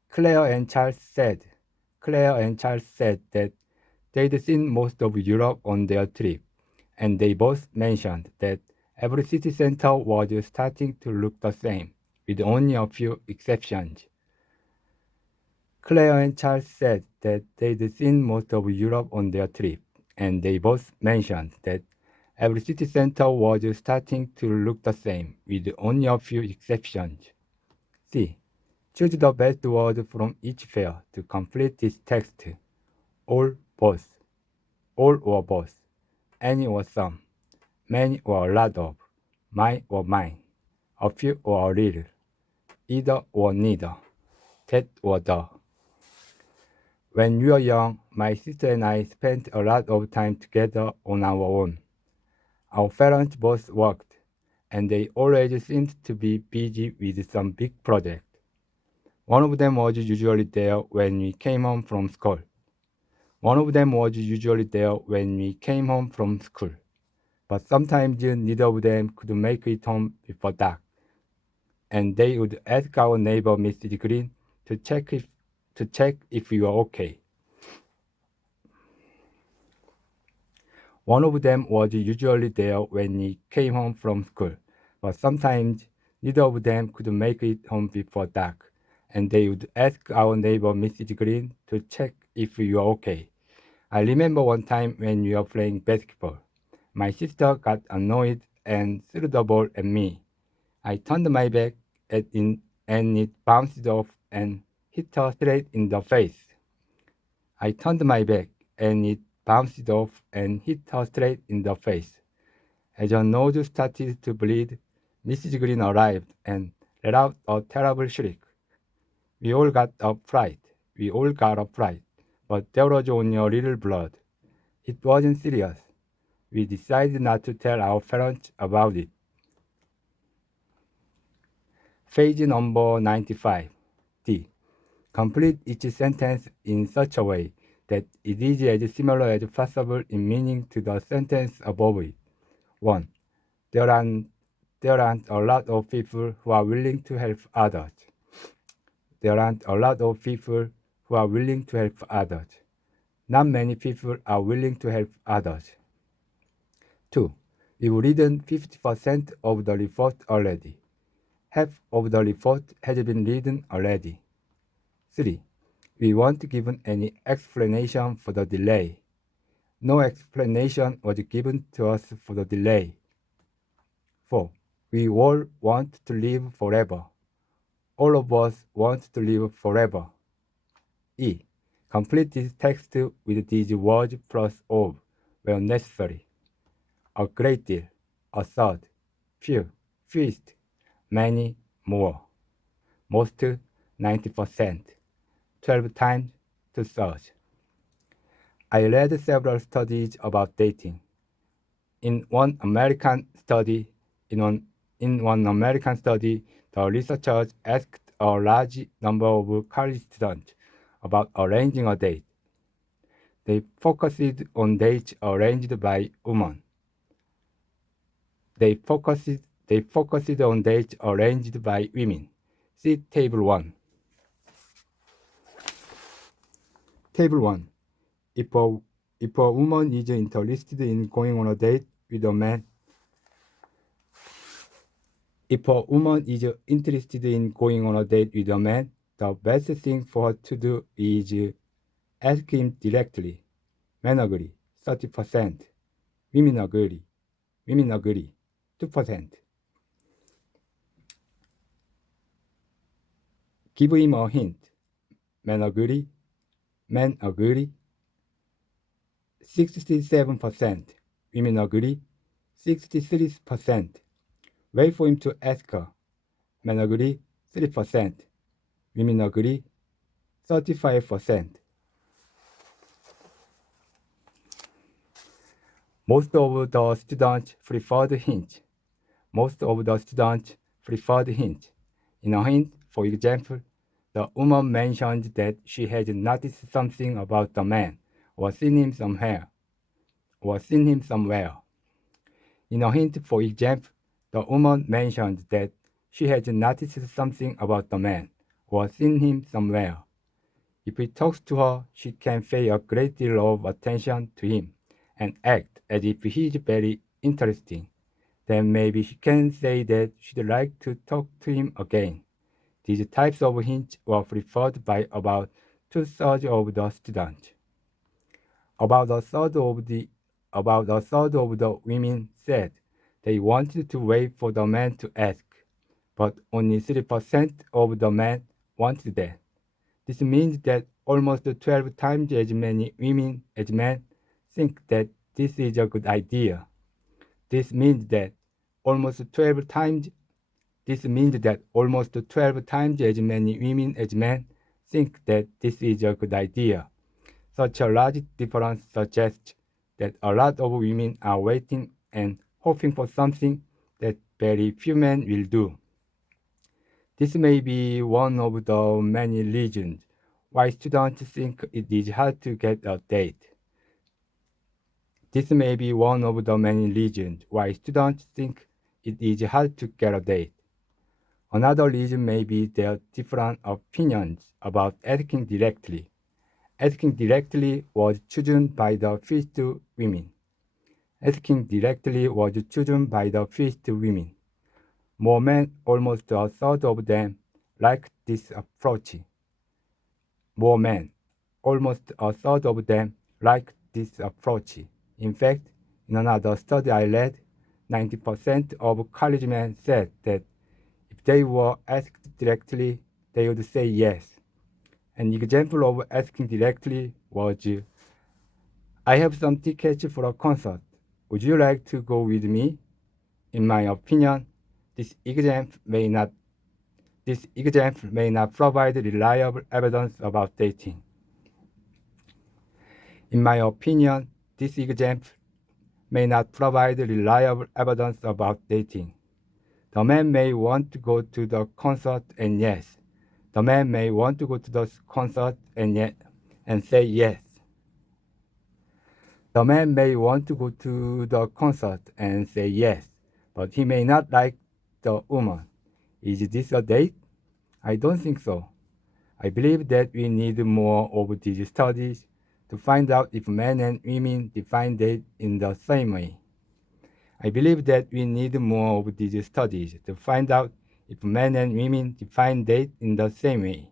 Claire and Charles said that they'd seen most of Europe on their trip, and they both mentioned that every city center was starting to look the same, with only a few exceptions. Claire and Charles said that they'd seen most of Europe on their trip, and they both mentioned that every city center was starting to look the same, with only a few exceptions. C. Choose the best word from each pair to complete this text. All, both. All or both. Any or some. Many or a lot of. My or mine. A few or a little. Either or neither. That or the. When we were young, my sister and I spent a lot of time together on our own. Our parents both worked, and they always seemed to be busy with some big project. One of them was usually there when we came home from school. One of them was usually there when we came home from school. But sometimes neither of them could make it home before dark, and they would ask our neighbor Mrs. Green to check if we were okay. One of them was usually there when we came home from school, but sometimes neither of them could make it home before dark, and they would ask our neighbor Mrs. Green to check if we were okay. I remember one time when we were playing basketball. My sister got annoyed and threw the ball at me. I turned my back at it and it bounced off and hit her straight in the face. I turned my back and it bounced off and hit her straight in the face. As her nose started to bleed, Mrs. Green arrived and let out a terrible shriek. We all got a fright. We all got a fright, but there was only a little blood. It wasn't serious. We decided not to tell our parents about it. Page number 95. D. Complete each sentence in such a way that it is as similar as possible in meaning to the sentence above it. 1. There aren't a lot of people who are willing to help others. There aren't a lot of people who are willing to help others. Not many people are willing to help others. 2. We've written 50% of the report already. Half of the report has been written already. 3. We weren't given any explanation for the delay. No explanation was given to us for the delay. 4. We all want to live forever. All of us want to live forever. E. Complete this text with these words plus of where necessary. A great deal, a third, few, fewest, many, more. Most, 90%, 12 times, 2/3. I read several studies about dating. In one American study, the researchers asked a large number of college students about arranging a date. They focused on dates arranged by women. They focused on dates arranged by women. See Table 1. Table 1. If a woman is interested in going on a date with a man, if a woman is interested in going on a date with a man, the best thing for her to do is ask him directly. Men agree, 30%. Women agree, 2%. Give him a hint. Men agree, 67%. Women agree, 63%. Wait for him to ask her. Men agree, 3%. Women agree, 35%. Most of the students preferred hint. In a hint, for example, the woman mentioned that she had noticed something about the man, or seen him somewhere. In a hint, for example, the woman mentioned that she had noticed something about the man, or seen him somewhere. If he talks to her, she can pay a great deal of attention to him and act as if he is very interesting. Then maybe she can say that she'd like to talk to him again. These types of hints were preferred by about 2/3 of the students. About a third of the women said they wanted to wait for the man to ask, but only 3% of the men wanted that. This means that almost 12 times as many women as men think that this is a good idea. This means that almost 12 times as many women as men think that this is a good idea. Such a large difference suggests that a lot of women are waiting and hoping for something that very few men will do. This may be one of the many reasons why students think it is hard to get a date. This may be one of the many reasons why students think it is hard to get a date. Another reason may be their different opinions about asking directly. Asking directly was chosen by the first women. Asking directly was chosen by the first women. More men, almost a third of them, liked this approach. More men, almost a third of them, liked this approach. In fact, in another study I read, 90% of college men said that if they were asked directly, they would say yes. An example of asking directly was, I have some tickets for a concert. Would you like to go with me? In my opinion, this example may not provide reliable evidence about dating. In my opinion, this example may not provide reliable evidence about dating. The man may want to go to the concert and yes. The man may want to go to the concert and say yes. The man may want to go to the concert and say yes, but he may not like the woman. Is this a date? I don't think so. I believe that we need more of these studies to find out if men and women define date in the same way. I believe that we need more of these studies to find out if men and women define date in the same way.